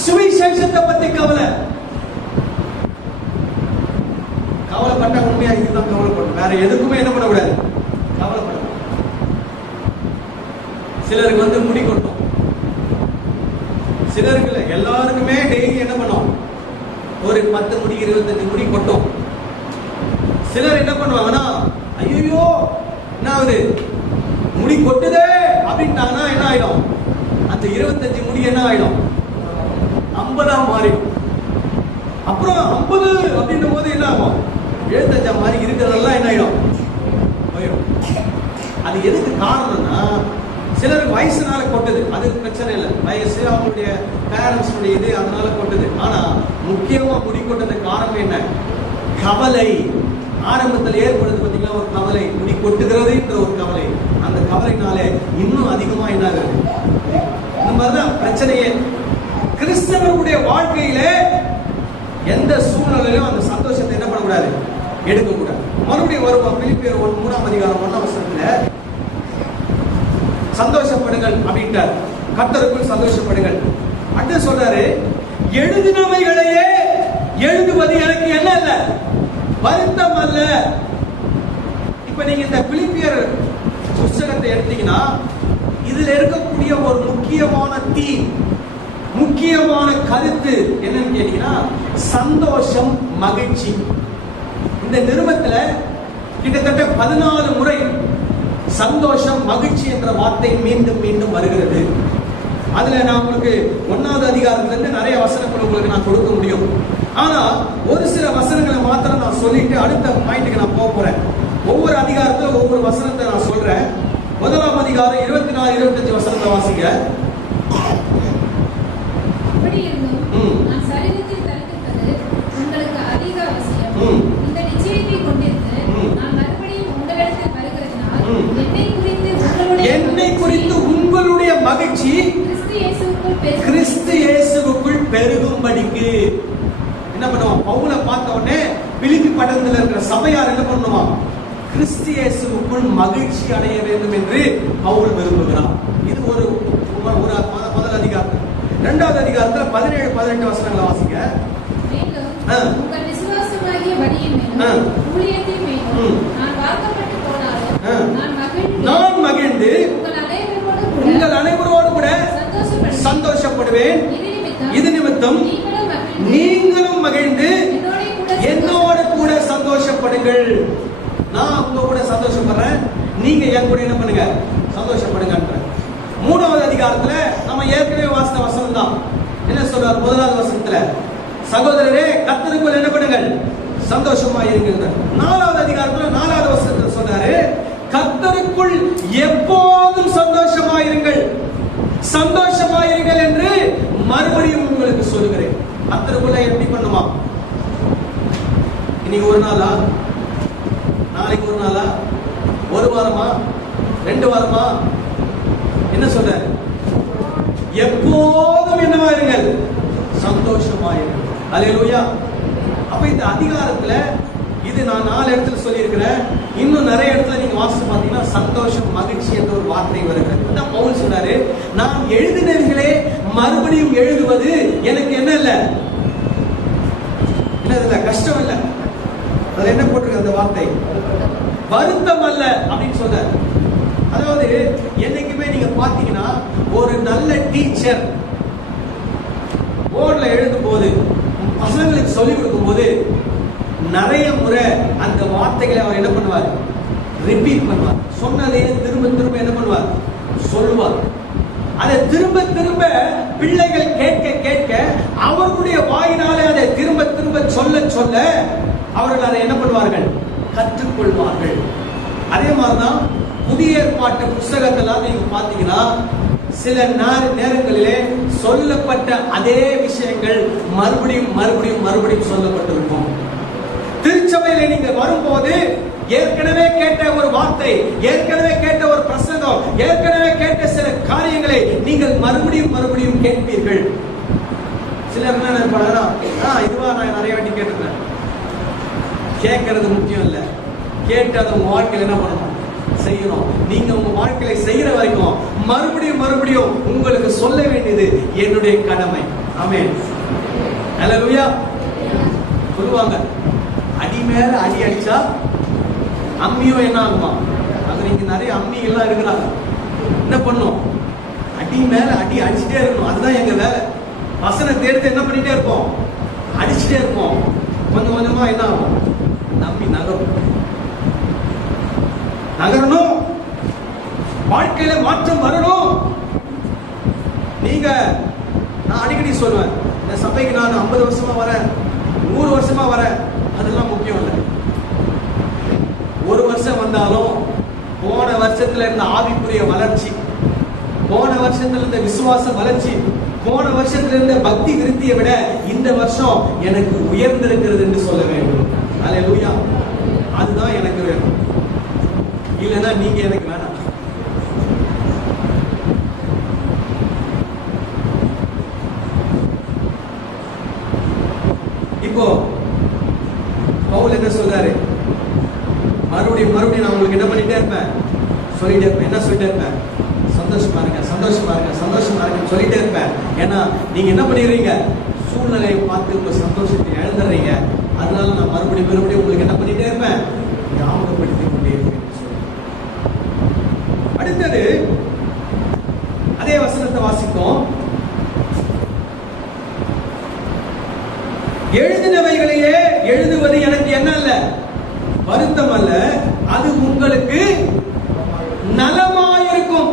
சுவிசேஷத்தை பத்தி கவலை. கவலைப்பட்ட உண்மையா இதுதான் கவலைப்படும். வேற எதுக்குமே என்ன பண்ணக்கூடாது, கவலைப்பட. சிலருக்கு முடி கொட்டும், சிலருக்கு இல்ல, எல்லாருக்குமே டெய்லி என்ன பண்ணும், ஒரு 10 முடி 25 முடி கொட்டும். சிலர் என்ன பண்ணுவாங்கன்னா, ஐயோ என்ன ஆகுது, முடி கொட்டுதே அப்படின்ட்டாங்கன்னா என்ன ஆயிடும், அந்த 25 முடி என்ன ஆயிடும், 50 மாறிடும். அப்புறம் 50 அப்படின்ற போது என்ன ஆகும், 75 மாதிரி இருக்கிறதெல்லாம் என்ன ஆயிடும், போயிடும். அது எதுக்கு காரணம்னா, சிலருக்கு வயசுனால கொட்டுது, அது பிரச்சனை இல்லை, வயசு அவங்களுடைய பேரண்ட்ஸுடைய இது அதனால கொட்டுது. ஆனா முக்கியமா முடி கொட்டதுக்கு காரணம் என்ன, கவலை. ஆரம்பத்தில் ஏற்படுது பார்த்தீங்களா ஒரு கவலை, முடி கொட்டுகிறது என்ற ஒரு கவலை. அந்த கவலைனாலே இன்னும் அதிகமா என்ன ஆகுது, இந்த மாதிரிதான் பிரச்சனையே. கிறிஸ்தவர்களுடைய வாழ்க்கையில எந்த சூழ்நிலையிலும் அந்த சந்தோஷத்தை என்ன பண்ணக்கூடாது, எடுக்கக்கூடாது. மறுபடியும் வருவோம், பிலிப்பியர் 3ஆம் அதிகாரம் 1ஆம் வசனத்துல சந்தோஷப்படுங்கள் அப்படின்ட்டார். கர்த்தருக்குள் சந்தோஷப்படுங்கள். அடுத்து சொல்றாரு, எழுதினவைகளையே எழுதுவது எனக்கு என்ன இல்ல, வருத்தம் அல்ல. இப்ப நீங்க இந்த பிலிப்பியர் புத்தகத்தை எடுத்தீங்கன்னா இதுல இருக்கக்கூடிய ஒரு முக்கியமான தீம், முக்கியமான கருத்து என்னன்னு கேட்டீங்கன்னா சந்தோஷம், மகிழ்ச்சி. இந்த நிருபத்துல கிட்டத்தட்ட 14 முறை சந்தோஷம், மகிழ்ச்சி என்ற வார்த்தை மீண்டும் மீண்டும் வருகிறது. அதுல நான் உங்களுக்கு 1வது அதிகாரத்திலிருந்து நிறைய வசனங்கள் உங்களுக்கு நான் கொடுக்க முடியும். ஆனா ஒரு சில வசனங்களை மாத்திரம் நான் சொல்லிட்டு அடுத்த பாயிண்ட்க்கு நான் போறேன். ஒவ்வொரு அதிகாரத்துல ஒவ்வொரு வசனத்தை நான் சொல்றேன். 1ஆம் அதிகாரம் 24, 25 வசனத்தை வாசிங்க. அப்படி இருந்தும் நான் சரீரத்தில் தரித்திருப்பது உங்களுக்கு அதிக அவசியம். இந்த நிச்சயத்தை கொண்டிருந்து நான் மறுபடியும் உங்களிடத்தில் வருகிறதினால் என்னை குறித்து உங்களுடைய மகிழ்ச்சி கிறிஸ்து இயேசுவுக்குள் பெருகும்படிக்கு என்ன பண்ணுவான்? பவுலை பார்த்த உடனே பிலிப்பி பட்டணத்தில் இருக்கிற சபையார் என்ன பண்ணுவான்? கிறிஸ்து இயேசுவுக்குள் மகிழ்ச்சி அடைய வேண்டும் என்று பவுல் விரும்புகிறார். இது ஒரு முதல் அதிகாரம். 2வது அதிகாரத்துல 17, 18 வசனங்களை வாசிங்க. உங்கள் விசுவாசமாகிய வழியின் மேலும் ஊழியத்தின் மேலும் நான் வாக்கப்பட்டு போனாலும் நான் மகிழ்ந்து உங்கள் அனைவரோடு கூட சந்தோஷப்படுவேன். இது நிமித்தம் நீங்களும் மகிழ்ந்து என்னோட கூட சந்தோஷப்படுங்கள். நான் உங்க கூட சந்தோஷப்படுறேன், நீங்க என் கூட என்ன பண்ணுங்க? சந்தோஷப்படுங்க. 3வது அதிகாரத்துல நம்ம ஏற்கனவே வாசித்த வசனம் தான். என்ன சொல்றார்? 1வது வசனத்துல சகோதரரே கர்த்தருக்குள் என்ன பண்ணுங்கள்? சந்தோஷமா இருங்க. 4வது அதிகாரத்துல 4வது வசனத்துல சொல்றாரு கர்த்தருக்குள் எப்போதும் சந்தோஷமாயிருங்கள், சந்தோஷமாயிருங்கள் என்று மறுபடியும் உங்களுக்கு சொல்லுகிறேன். கர்த்தருக்குள்ள எப்படி பண்ணுமா? இன்னைக்கு ஒரு நாளா, நாளைக்கு ஒரு நாளா, ஒரு வாரமா, 2 வாரமா? என்ன சொல்ற? எப்போதும் என்னவாயிருங்கள்? சந்தோஷமாயிருங்கள். அல்லேலூயா. அப்ப இந்த அதிகாரத்துல இது நான் 4 இடத்துல சொல்லி இருக்கிறேன். இன்னும் நிறைய இடத்துல நீங்க வாசிச்சு பாத்தீங்கன்னா சந்தோஷம், மகிழ்ச்சி என்ற ஒரு வார்த்தை வருகிறது. அதான் பவுல் சொன்னாரு, நான் எழுதினவர்களே மறுபடியும் எழுதுவது எனக்கு என்ன இல்ல, இல்ல கஷ்டம் இல்ல. அதுல என்ன போட்டிருக்கு அந்த வார்த்தை? வருத்தம் அல்ல அப்படின்னு சொல்றாரு. அதாவது என்னைக்குமே நீங்க பாத்தீங்கன்னா ஒரு நல்ல டீச்சர் போர்ட்ல எழுதும் போது, பசங்களுக்கு சொல்லிக் கொடுக்கும் போது நிறைய முறை அந்த வார்த்தைகளை அவர் என்ன பண்ணுவார்? ரிப்பீட் பண்ணுவார். சொன்னதையே திரும்ப திரும்ப என்ன பண்ணுவார்? சொல்லுவார். அதை திரும்ப திரும்ப பிள்ளைகள் கேட்க கேட்க அவர்களுடைய வாயினாலே அதை திரும்ப திரும்ப சொல்ல சொல்ல அவர்கள் அதை என்ன பண்ணுவார்கள்? கற்றுக்கொள்வார்கள். அதே மாதிரிதான் புதிய ஏற்பாட்டு புஸ்தகத்தெல்லாம் நீங்க பாத்தீங்கன்னா சில நேரங்களிலே சொல்லப்பட்ட அதே விஷயங்கள் மறுபடியும் மறுபடியும் மறுபடியும் சொல்லப்பட்டிருக்கும். திருச்சபையில நீங்க வரும்போது ஏற்கனவே கேட்ட ஒரு வார்த்தை, ஏற்கனவே கேட்ட ஒரு பிரசங்கம், ஏற்கனவே கேட்ட சில காரியங்களை நீங்கள் மறுபடியும் மறுபடியும் கேட்பீர்கள். சிலர் என்ன நினைப்பாங்கன்னா, இதுவா நான் நிறைய வாட்டி கேட்டிருக்கேன். கேட்கறது முக்கியம் இல்ல, கேட்டு அதை உங்க வாழ்க்கையில என்ன பண்ணணும்? செய்யணும். நீங்க உங்க வாழ்க்கையில செய்யற வரைக்கும் மறுபடியும் மறுபடியும் உங்களுக்கு சொல்ல வேண்டியது என்னுடைய கடமை. ஆமென். அல்லேலூயா. சொல்லுவாங்க, அடி மேல அடி அடிச்சா அம்மியும் என்ன ஆகுமா? அது நீங்க நிறைய அம்மி எல்லாம் இருக்கிறாங்க. என்ன பண்ணும்? அடி மேல அடி அடிச்சுட்டே இருக்கணும். அதுதான் எங்க வேலை. வசனத்தை எடுத்து என்ன பண்ணிட்டே இருப்போம்? அடிச்சுட்டே இருப்போம். கொஞ்சம் கொஞ்சமா என்ன ஆகும்? அம்மி நகரணும். வாழ்க்கையில மாற்றம் வரணும். நீங்க, நான் அடிக்கடி சொல்லுவேன், இந்த சபைக்கு நான் 50 வருஷமா வரேன், 100 வருஷமா வரேன், அதெல்லாம் முக்கியம் இல்லை. ஒரு வருஷம் வந்தாலும் போன வருஷத்துல இருந்த ஆவிக்குரிய வளர்ச்சி, போன வருஷத்துல இருந்த விசுவாச வளர்ச்சி, போன வருஷத்துல இருந்த பக்தி விருத்தியை விட இந்த வருஷம் எனக்கு உயர்ந்திருக்கிறது என்று சொல்ல வேண்டும். அல்லேலூயா. அதுதான் எனக்கு வேணும். இல்லைன்னா நீங்க எனக்கு வேணாம். இப்போ பவுல் என்ன சொல்றாரு? மறுபடியும் மறுபடியும் நான் உங்களுக்கு என்ன பண்ணிட்டே இருப்பேன்? சொல்லிட்டே இருப்பேன். என்ன சொல்லிட்டே இருப்பேன்? சந்தோஷமா இருங்க, சந்தோஷமா இருங்க, சந்தோஷமா இருங்க சொல்லிட்டே இருப்பேன். ஏன்னா நீங்க என்ன பண்ணிடுறீங்க? சூழ்நிலையை பார்த்து உங்க சந்தோஷத்தை இழந்துடுறீங்க. அதனால நான் மறுபடியும் மறுபடியும் உங்களுக்கு என்ன பண்ணிட்டே இருப்பேன்? ஞாபகப்படுத்திக் கொண்டே இருப்பேன். அடுத்தது அதே வசனத்தை வாசிப்போம். எழுதினவைகளையே எழுதுவது எனக்கு என்ன அல்ல, வருத்தம் அல்ல, அது உங்களுக்கு நலமாயிருக்கும்.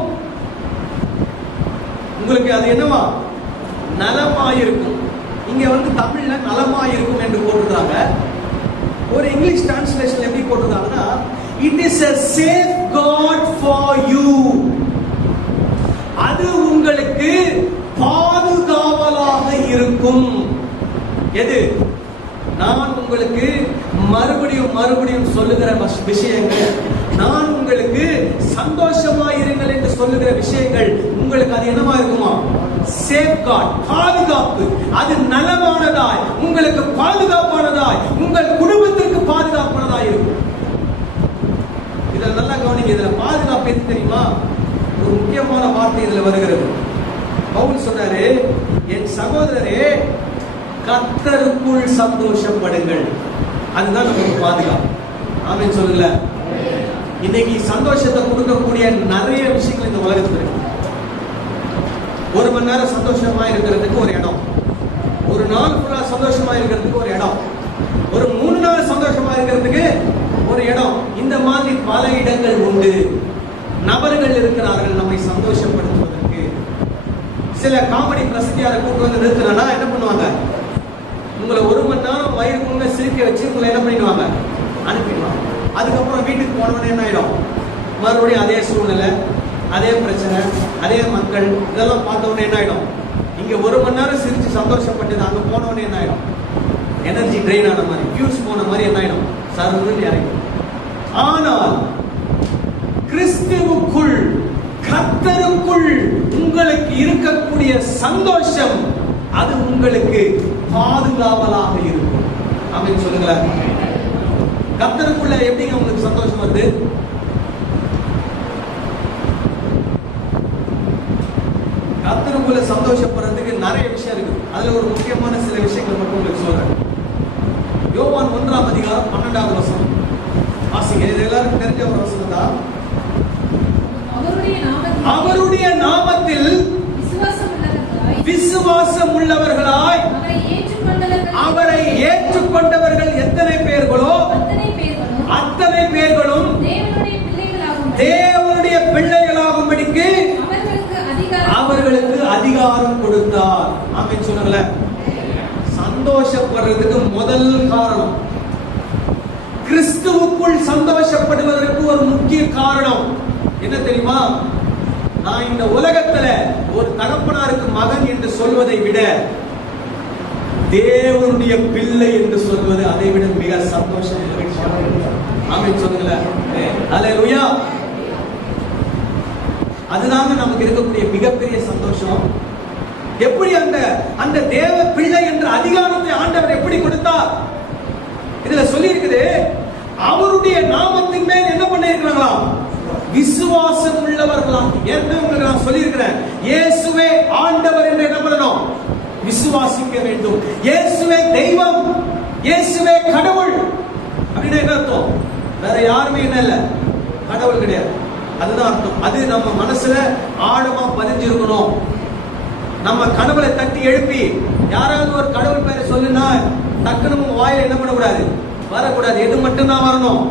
உங்களுக்கு அது என்னவா? நலமாயிருக்கும். இங்க தமிழ்ல நலமாயிருக்கும் என்று போட்டுருக்காங்க. ஒரு இங்கிலீஷ் டிரான்ஸ்லேஷன் எப்படி போட்டுருக்காங்கன்னா, it is a safeguard for you. அது உங்களுக்கு பாதுகாவலாக இருக்கும். எது? நான் உங்களுக்கு மறுபடியும் சொல்லுகிற விஷயங்கள், நான் உங்களுக்கு சந்தோஷமாயிருங்கள் என்று சொல்லுகிற விஷயங்கள் உங்களுக்கு அது என்னவா இருக்குமா? சேஃப்கார்ட், பாதுகாப்பு. அது நலமானதாய், உங்களுக்கு பாதுகாப்பானதாய், உங்கள் குடும்பத்திற்கு பாதுகாப்பானதாய் இருக்கும். இதுல நல்லா கவனிங்க. இதுல பாதுகாப்பு எது தெரியுமா? ஒரு முக்கியமான வார்த்தை இதுல வருகிறது. பவுல் சொல்றாரு, என் சகோதரரே கர்த்தருக்குள் சந்தோஷப்படுங்கள். அதுதான் நமக்கு பாதுகாப்பு. ஆமென் சொல்லுங்க. இன்னைக்கு சந்தோஷத்தை கொடுக்கக்கூடிய நிறைய விஷயங்கள் இந்த உலகத்துல இருக்கு. ஒரு மணி நேரம் சந்தோஷமா இருக்கிறதுக்கு ஒரு இடம், ஒரு நாள் ஃபுல்லா சந்தோஷமா இருக்கிறதுக்கு ஒரு இடம், ஒரு 3 நாள் சந்தோஷமா இருக்கிறதுக்கு ஒரு இடம். இந்த மாதிரி பல இடங்கள் உண்டு. நபர்கள் இருக்கிறார்கள் நம்மை சந்தோஷப்படுத்துவதற்கு. சில காமெடி பிரசங்கியாரை கூட்டு வந்து நிறுத்தினா என்ன பண்ணுவாங்க? உங்களை 1 மணி நேரம் வயிறுக்குள்ள சிரிக்க வச்சு உங்களை என்ன பண்ணிடுவாங்க? அனுப்பிடுவாங்க. அதுக்கப்புறம் வீட்டுக்கு போனவனே என்ன ஆயிடும்? மறுபடியும் அதே சூழ்நிலை, அதே பிரச்சனை, அதே மக்கள், இதெல்லாம் பார்த்தவொடனே என்ன ஆயிடும்? இங்க 1 மணி நேரம் சிரிச்சு சந்தோஷப்பட்டது அங்க போனவொடனே என்ன ஆயிடும்? எனர்ஜி ட்ரெயின் ஆன மாதிரி, ஃபியூஸ் போன மாதிரி என்ன ஆயிடும்? சர்வன்னு இறங்கும். ஆனால் கிறிஸ்துவுக்குள், கர்த்தருக்குள் உங்களுக்கு இருக்கக்கூடிய சந்தோஷம் அது உங்களுக்கு பாதுகாவலாக இருக்கும். ஆமென் சொல்லுங்களேன். கர்த்தருக்குள்ள எப்படிங்க உங்களுக்கு சந்தோஷம் வருது? கர்த்தருக்குள்ள சந்தோஷப்படுறதுக்கு நிறைய விஷயம் இருக்கு. அதுல ஒரு முக்கியமான சில விஷயங்கள் மட்டும் உங்களுக்கு சொல்றேன். யோவான் 1ஆம் அதிகாரம் 12வது வசனம் வாசிங்க. இது எல்லாருக்கும் தெரிஞ்ச ஒரு வசனம் தான். அவருடைய நாமத்தில் விசுவாசம் உள்ளவர்களாய் அவரை ஏற்றுக்கொண்டவர்கள் எத்தனை பேர்களோ அத்தனை பேர்களும் தேவனுடைய பிள்ளைகளாகும்படிக்கு அவர்களுக்கு அதிகாரம் கொடுத்தார். ஆமென் சொல்லுங்களேன். சந்தோஷப்படுறதுக்கு முதல் காரணம், கிறிஸ்துவுக்குள் சந்தோஷப்படுவதற்கு ஒரு முக்கிய காரணம் என்ன தெரியுமா? நான் இந்த உலகத்துல ஒரு தகப்பனாருக்கு மகன் என்று சொல்வதை விட தேவனுடைய பிள்ளை என்று சொல்வது அதை விட மிக சந்தோஷம். ஆமென் சொல்லுங்களேன். ஹல்லேலூயா. அதுதாங்க நமக்கு இருக்கக்கூடிய மிகப்பெரிய சந்தோஷம். எப்படி அந்த தேவ பிள்ளை என்ற அதிகாரத்தை ஆண்டவர் எப்படி கொடுத்தார்? இதுல சொல்லி இருக்குது, அவருடைய நாமத்தின் மேல் என்ன பண்ணிருக்கிறாங்களா? விசுவாசம் உள்ளவர்களாம். ஏற்கனவே உங்களுக்கு நான் சொல்லி இருக்கிறேன், இயேசுவே ஆண்டவர் என்று என்ன பண்ணணும்? விசுவாசிக்க வேண்டும். இயேசுவே தெய்வம், இயேசுவே கடவுள் அப்படின்னு என்ன அர்த்தம்? வேற யாருமே என்ன இல்ல, கடவுள் கிடையாது. அதுதான் அர்த்தம். அது நம்ம மனசுல ஆழமா பதிஞ்சிருக்கணும். நம்ம கடவுளை தட்டி எழுப்பி யாராவது ஒரு கடவுள் பேரை சொல்லுனா டக்குனு வாயில என்ன பண்ணக்கூடாது? வரக்கூடாது. எது மட்டும்தான் வரணும்?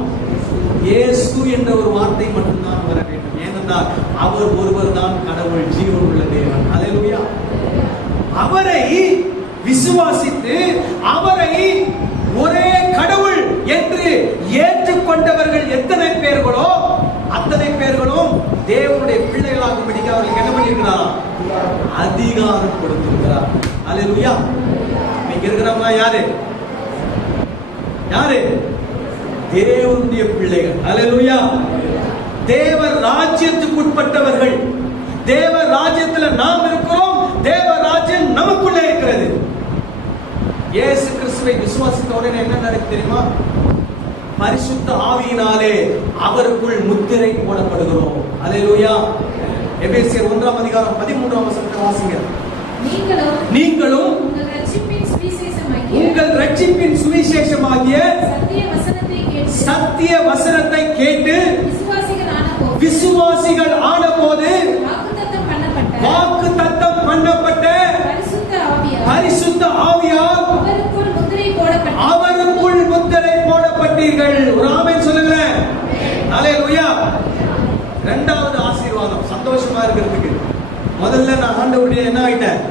இயேசு என்ற ஒரு வார்த்தை மட்டும்தான் வர வேண்டும். ஏனென்றால் அவர் ஒருவர் தான் கடவுள், ஜீவன் உள்ள தேவன். ஹல்லேலூயா. அவரை விசுவாசித்து அவரை ஒரே கடவுள் என்று ஏற்றுக்கொண்டவர்கள் எத்தனை பேர்களோ அத்தனை பேர்களும் தேவனுடைய பிள்ளைகளாகும்படி அவர்களுக்கு என்ன பண்ணியிருக்கிறார்? அதிகாரம் கொடுத்திருக்கிறார். ஹல்லேலூயா. இங்க இருக்கிறவங்க யாரு? யாரு? தேவனுடைய பிள்ளைகள். ஹல்லேலூயா. தேவ ராஜ்யத்துக்கு உட்பட்டவர்கள். தேவ ராஜ்யத்துல நாம் இருக்கிறோம். தேவ ராஜ்யம் நமக்குள்ளே இருக்கிறது. இயேசு கிறிஸ்துவை விசுவாசித்த உடனே என்ன நடக்கும் தெரியுமா? பரிசுத்த ஆவியினாலே அவருக்குள் முத்திரை போடப்படுகிறோம். ஹல்லேலூயா. எபேசியர் 1ஆம் அதிகாரம் 13ஆம் வசனத்தை வாசிங்க. நீங்களும் உங்கள் ரட்சிப்பின் சுவிசேஷமாகிய சத்திய வசனத்தை கேட்டு விசுவாசிகள் ஆனபோது வாக்குத்தத்தம் பண்ணப்பட்ட பரிசுத்த ஆவியால் அவருக்குள் முத்திரை போடப்பட்ட நடத்தப்பட்டீர்கள். ஒரு ஆமென் சொல்லுங்களேன். ஹல்லேலூயா. இரண்டாவது ஆசீர்வாதம் சந்தோஷமா இருக்கிறதுக்கு. முதல்ல நான் ஆண்டவருடைய என்ன ஆயிட்டேன்?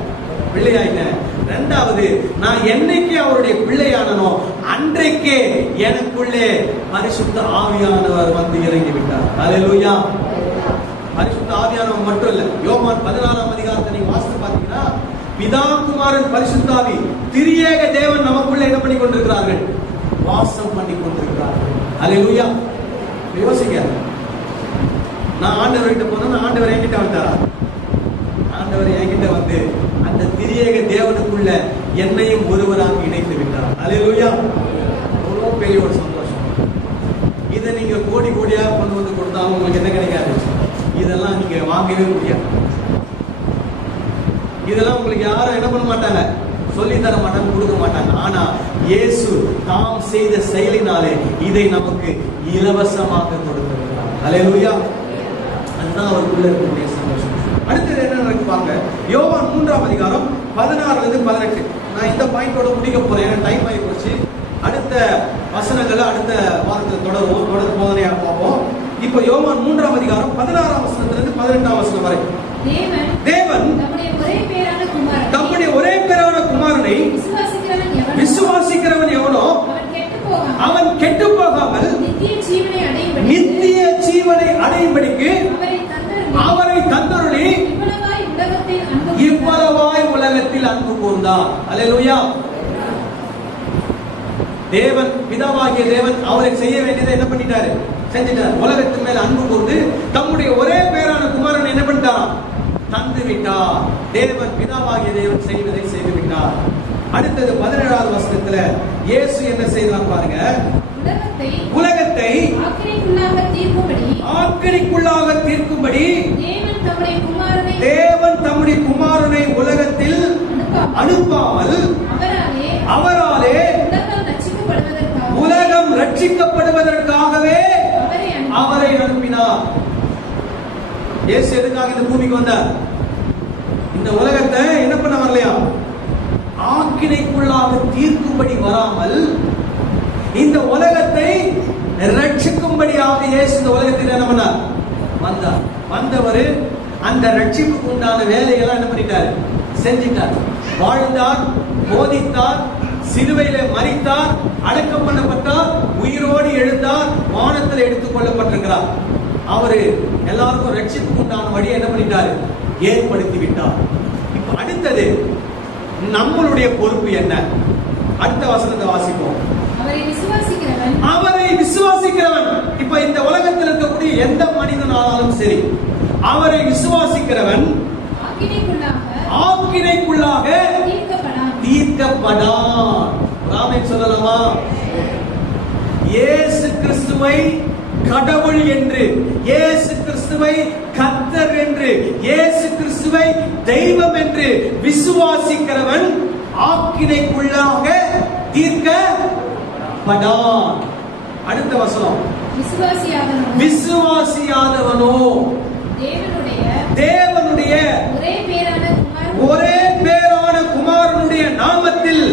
பிள்ளை ஆயிட்டேன். இரண்டாவது, நான் என்னைக்கு அவருடைய பிள்ளையானனோ அன்றைக்கே எனக்குள்ளே பரிசுத்த ஆவியானவர் வந்து இறங்கி விட்டார். ஹல்லேலூயா. பரிசுத்த ஆவியானவர் மட்டும் இல்ல, யோவான் 14ஆம் அதிகாரத்தை நீங்க வாசித்து பார்த்தீங்கன்னா, பிதா குமாரன் பரிசுத்த ஆவி திரியேக தேவன் நமக்குள்ள என்ன பண்ணி கொண்டிருக்கிறார்கள்? வாசம் பண்ணி கொண்டிருக்கிறார்கள். ஹல்லேலூயா. யோசிங்க, நான் ஆண்டவர்கிட்ட போனா ஆண்டவர் என்கிட்ட வந்தாரா? ஆண்டவர் என்கிட்ட வந்து அந்த திரியேக தேவனுக்குள்ள என்னையும் ஒருவராக இணைத்து விட்டார். ஹல்லேலூயா. அவ்வளோ பெரிய ஒரு சந்தோஷம். இதை நீங்க கோடி கோடியா கொண்டு வந்து கொடுத்தாலும் உங்களுக்கு என்ன கிடைக்காது? இதெல்லாம் நீங்க வாங்கவே முடியாது. இதெல்லாம் உங்களுக்கு யாரும் என்ன பண்ண மாட்டாங்க, சொல்லி தர மாட்டாங்க, கொடுக்க மாட்டாங்க. ஆனா இயேசு தாம் செய்த செயலினாலே இதை நமக்கு இலவசமாக கொடுத்திருக்கிறார். ஹல்லேலூயா. அதுதான் அவருக்குள்ள இருக்கக்கூடிய சந்தோஷம். அடுத்தது என்ன நடக்குவாங்க? யோவான் 3ஆம் அதிகாரம் 16 இருந்து 18. நான் இந்த பாயிண்டோட முடிக்க போறேன், ஏன்னா டைம் ஆகி போச்சு. அடுத்த வசனங்களை அடுத்த வாரத்தில் தொடருவோம், தொடர் போதனையாக பார்ப்போம். இப்போ யோவான் 3ஆம் அதிகாரம் 16ஆம் வசனத்திலிருந்து 18ஆம் வசனம் வரை தேவன் தம்முடைய ஒரே பேரான குமாரனை விசுவாசிக்கிறவன் எவனோ அவன் கெட்டு போகாமல் நித்திய ஜீவனை அடையும்படிக்கு அவரை தந்தருளி இவ்வளவாய் உலகத்தில் அன்பு கூர்ந்தார். அல்லேலூயா. தேவன், பிதாவாகிய தேவன் அவரை செய்ய வேண்டியதை என்ன பண்ணிட்டாரு? செஞ்சிட்டார். உலகத்தின் மேல அன்பு கூர்ந்து தம்முடைய ஒரே பேரான குமாரனை என்ன பண்ணிட்டாராம்? தந்து விட்டார். தேவன், பிதாவாகிய தேவன் செய்வதை செய்து விட்டார். அடுத்தது 17ஆவது வசனத்துல இயேசு என்ன செய்தார் பாருங்க. உலகத்தை ஆக்கினைக்குள்ளாக தீர்க்கும்படி தேவன் தம்முடைய குமாரனை உலகத்தில் அனுப்பாமல் அவராலே உலகம் ரட்சிக்கப்படுவதற்காகவே அவரை அனுப்பினார். இயேசு எதுக்காக இந்த பூமிக்கு வந்தார்? இந்த உலகத்தை என்ன பண்ண வரலையா? ஆக்கினைக்குள்ளாக தீர்க்கும்படி வராமல் இந்த உலகத்தை ரட்சிக்கும்படியாக இயேசு இந்த உலகத்தில் என்ன பண்ணார்? வந்தார். வந்தவர் அந்த ரட்சிப்புக்கு உண்டான வேலையெல்லாம் என்ன பண்ணிட்டார்? செஞ்சிட்டார். வாழ்ந்தார், போதித்தார், சிலுவையிலே மரித்தார், அடக்கம் பண்ணப்பட்டார், உயிரோடு எழுந்தார், வானத்தில் எடுத்துக் கொள்ளப்பட்டிருக்கிறார். அவரு எல்லாருக்கும் ரட்சிப்புக்கு உண்டான வழியை என்ன பண்ணிட்டாரு? ஏற்படுத்தி விட்டார். இப்ப அடுத்தது நம்மளுடைய பொறுப்பு என்ன? அடுத்த வசனத்தை வாசிப்போம். அவரை விசுவாசிக்கிறவன், இப்ப இந்த உலகத்தில் இருக்கக்கூடிய எந்த மனிதனாலும் சரி, அவரை விசுவாசிக்கிறவன் ஆக்கினைக்குள்ளாக தீர்க்கப்படான். ஆமென் சொல்லலாமா? இயேசு கிறிஸ்துவை கடவுள் என்று, இயேசு கிறிஸ்துவை கர்த்தர் என்று, இயேசு கிறிஸ்துவை தெய்வம் என்று விசுவாசிக்கிறவன் ஆக்கினைக்குள்ளாக தீர்க்கப்படான். அடுத்த வசனம், விசுவாசியாதவனோ தேவனுடைய ஒரே பேரான குமாரனுடைய நாமத்தில்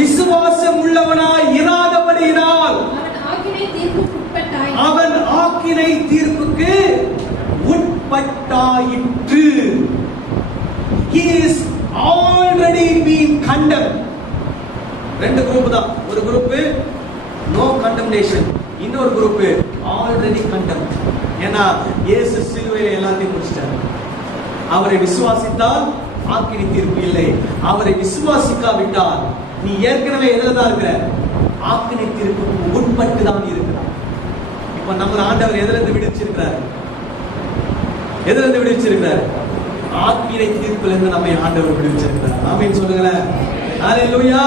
விசுவாசம் உள்ளவனாய் இராதபடியினால் அவன் ஆக்கினை தீர்ப்புக்கு உட்பட்டாயிற்று. He is already been condemned. ரெண்டு குரூப் தான். ஒரு குரூப் no condemnation, இன்னொரு குரூப் already condemned. ஏன்னா இயேசு சிலுவையில எல்லாத்தையும் முடிச்சிட்டார். அவரை விசுவாசித்தால் ஆக்கினை தீர்ப்பு இல்லை. அவரை விசுவாசிக்காவிட்டால் நீ ஏற்கனவே எதுல தான் இருக்கிற? ஆக்கினை தீர்ப்புக்கு உட்பட்டு தான் இருக்கிறார். இப்ப நம்ம ஆண்டவர் எதுல இருந்து விடுவிச்சிருக்கிறார்? எதுல இருந்து விடுவிச்சிருக்கிறார்? ஆக்கினை தீர்ப்புல இருந்து நம்மை ஆண்டவர் விடுவிச்சிருக்கிறார். ஆமென் சொல்லுங்களேன். ஹல்லேலூயா.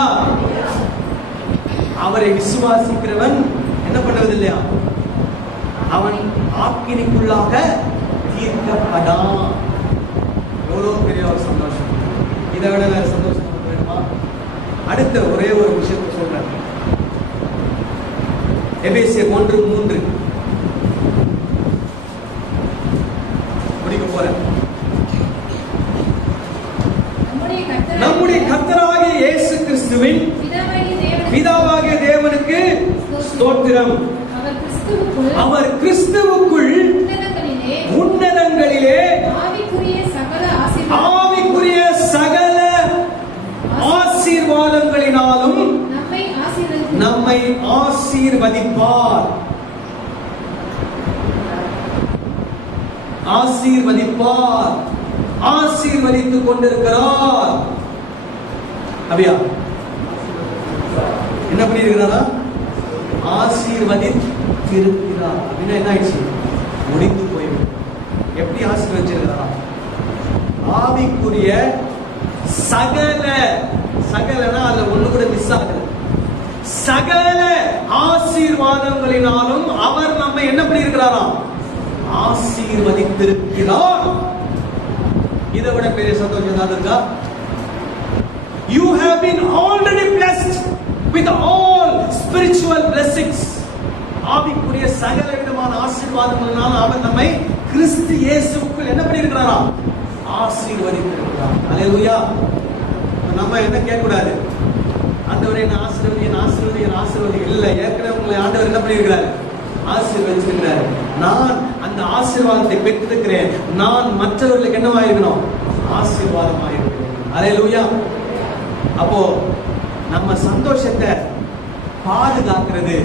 அவரை விசுவாசிக்கிறவன் என்ன பண்ணுவதில்லையா? அவன் ஆக்கினைக்குள்ளாக தீர்க்கப்படான். எவ்வளவு பெரிய ஒரு சந்தோஷம்! இதை விட வேற சந்தோஷம் வேணுமா? அடுத்த ஒரே ஒரு விஷயத்தை சொல்றேன். எபேசியர் 1:3 முடிக்க போறேன். நம்முடைய கர்த்தராகிய இயேசு கிறிஸ்துவின் பிதாவாகிய தேவனுக்கு ஆசீர்வதிப்பார். ஆசீர்வதிப்பார், ஆசீர்வதித்துக் கொண்டிருக்கிறார். அப்படியா? என்ன பண்ணியிருக்கிறாரா? ஆசீர்வதித்திருக்கிறார். அப்படின்னா என்ன ஆயிடுச்சு? முடிந்து போய்விடும். எப்படி ஆசீர்வதிச்சிருக்கிறாரா? ஆவிக்குரிய சகல, சகலனா அதுல ஒண்ணு கூட மிஸ் ஆகல, சகல ஆசீர்வாதங்களினாலும் அவர் நம்மை என்ன பண்ணியிருக்கிறாராம்? ஆசீர்வதித்திருக்கிறார். இதை விட பெரிய சந்தோஷம் ஏதாவது இருக்கா? You have been already blessed with all spiritual blessings. ஆவிக்குரிய சகல விதமான ஆசீர்வாதங்களால் அவர் நம்மை கிறிஸ்து இயேசுவுக்குள் என்ன பண்ணியிருக்கிறாரா? ஆசீர்வதித்திருக்கிறார். அல்லேலூயா. நம்ம என்ன கேட்க கூடாது? ஆண்டவரே என்ன ஆசீர்வதி, என்ன ஆசீர்வதி, என்ன ஆசீர்வதி. இல்ல, ஏற்கனவே உங்களை ஆண்டவர் என்ன பண்ணியிருக்கிறார்? ஆசீர்வதிச்சிருக்கிறார். நான் அந்த ஆசீர்வாதத்தை பெற்றிருக்கிறேன். நான் மற்றவர்களுக்கு என்னவாயிருக்கணும்? ஆசீர்வாதமாயிருக்கிறேன். அல்லேலூயா. அப்போ நம்ம சந்தோஷத்தை பாதுகாக்கிறது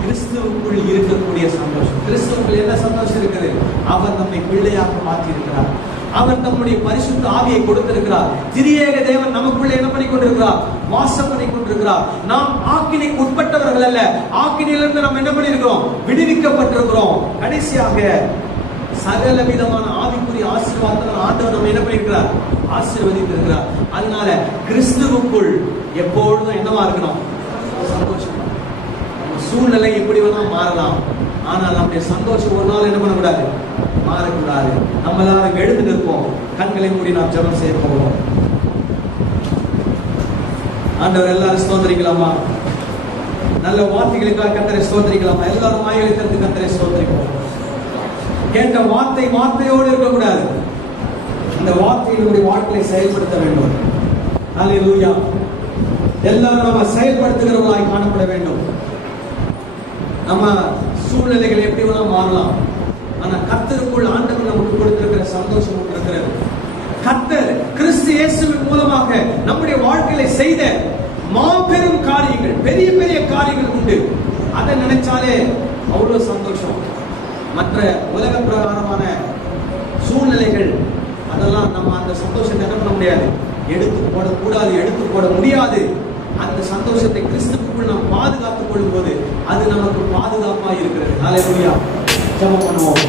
கிறிஸ்துவுக்குள் இருக்கக்கூடிய சந்தோஷம். கிறிஸ்துவுக்குள் என்ன சந்தோஷம் இருக்குது? அவர் நம்மை பிள்ளையாக மாற்றியிருக்கிறார். அவர் நம்முடைய பரிசுத்த ஆவியை கொடுத்திருக்கிறார். திரியேக தேவன் நமக்குள்ளே என்ன பண்ணி கொண்டிருக்கிறார்? வாசம் பண்ணி கொண்டிருக்கிறார். நாம் ஆக்கினைக்கு உட்பட்டவர்கள் அல்ல, ஆக்கினையிலிருந்து நாம் என்ன பண்ணியிருக்கிறோம்? விடுவிக்கப்பட்டிருக்கிறோம். கடைசியாக சகல விதமான ஆவிக்குரிய ஆசீர்வாதங்கள் ஆண்டவர் நம்ம என்ன பண்ணியிருக்கிறார்? ஆசீர்வதித்திருக்கிறார். அதனால கிறிஸ்துவுக்குள் எப்பொழுதும் என்னவா இருக்கணும்? சந்தோஷம். சூழ்நிலை எப்படி வேணா மாறலாம், ஆனால் நம்முடைய சந்தோஷம் ஒரு நாள் என்ன பண்ணக்கூடாது? மாறக்கூடாது. நம்ம எல்லாரும் எழுந்து நிற்போம். கண்களை மூடி நாம் ஜெபம் செய்ய போகிறோம். ஆண்டவர் எல்லாரும் ஸ்தோத்திரிக்கலாமா? நல்ல வார்த்தைகளுக்காக கர்த்தரை ஸ்தோத்திரிக்கலாமா? எல்லாரும் வாய்களை திறந்து கர்த்தரை ஸ்தோத்திரிப்போம். கேட்ட வார்த்தை வார்த்தையோடு இருக்கக்கூடாது. இந்த வார்த்தையை நம்முடைய வாழ்க்கையை செயல்படுத்த வேண்டும். அல்லேலூயா. எல்லாரும் நம்ம செயல்படுத்துகிறவர்களாய் காணப்பட வேண்டும். நம்ம சூழ்நிலைகள் எப்படி வேணா மாறலாம், ஆனா கர்த்தருக்குள் ஆண்டவர் நமக்கு கொடுத்திருக்கிற சந்தோஷம் இருக்கிறது. கர்த்தர் கிறிஸ்து இயேசுவின் மூலமாக நம்முடைய வாழ்க்கையில செய்த மாபெரும் காரியங்கள், பெரிய பெரிய காரியங்கள் உண்டு. அதை நினைச்சாலே அவ்வளவு சந்தோஷம். மற்ற உலக பிரகாரமான சூழ்நிலைகள் அதெல்லாம் நம்ம அந்த சந்தோஷத்தை என்ன பண்ண முடியாது? எடுத்து போடக்கூடாது, எடுத்து போட முடியாது. அந்த சந்தோஷத்தை கிறிஸ்துவுக்குள் நாம் பாதுகாத்துக் கொள்ளும் போது அது நமக்கு பாதுகாப்பாக இருக்கிறது. ஹல்லேலூயா. ஜெபம் பண்ணுவோம்.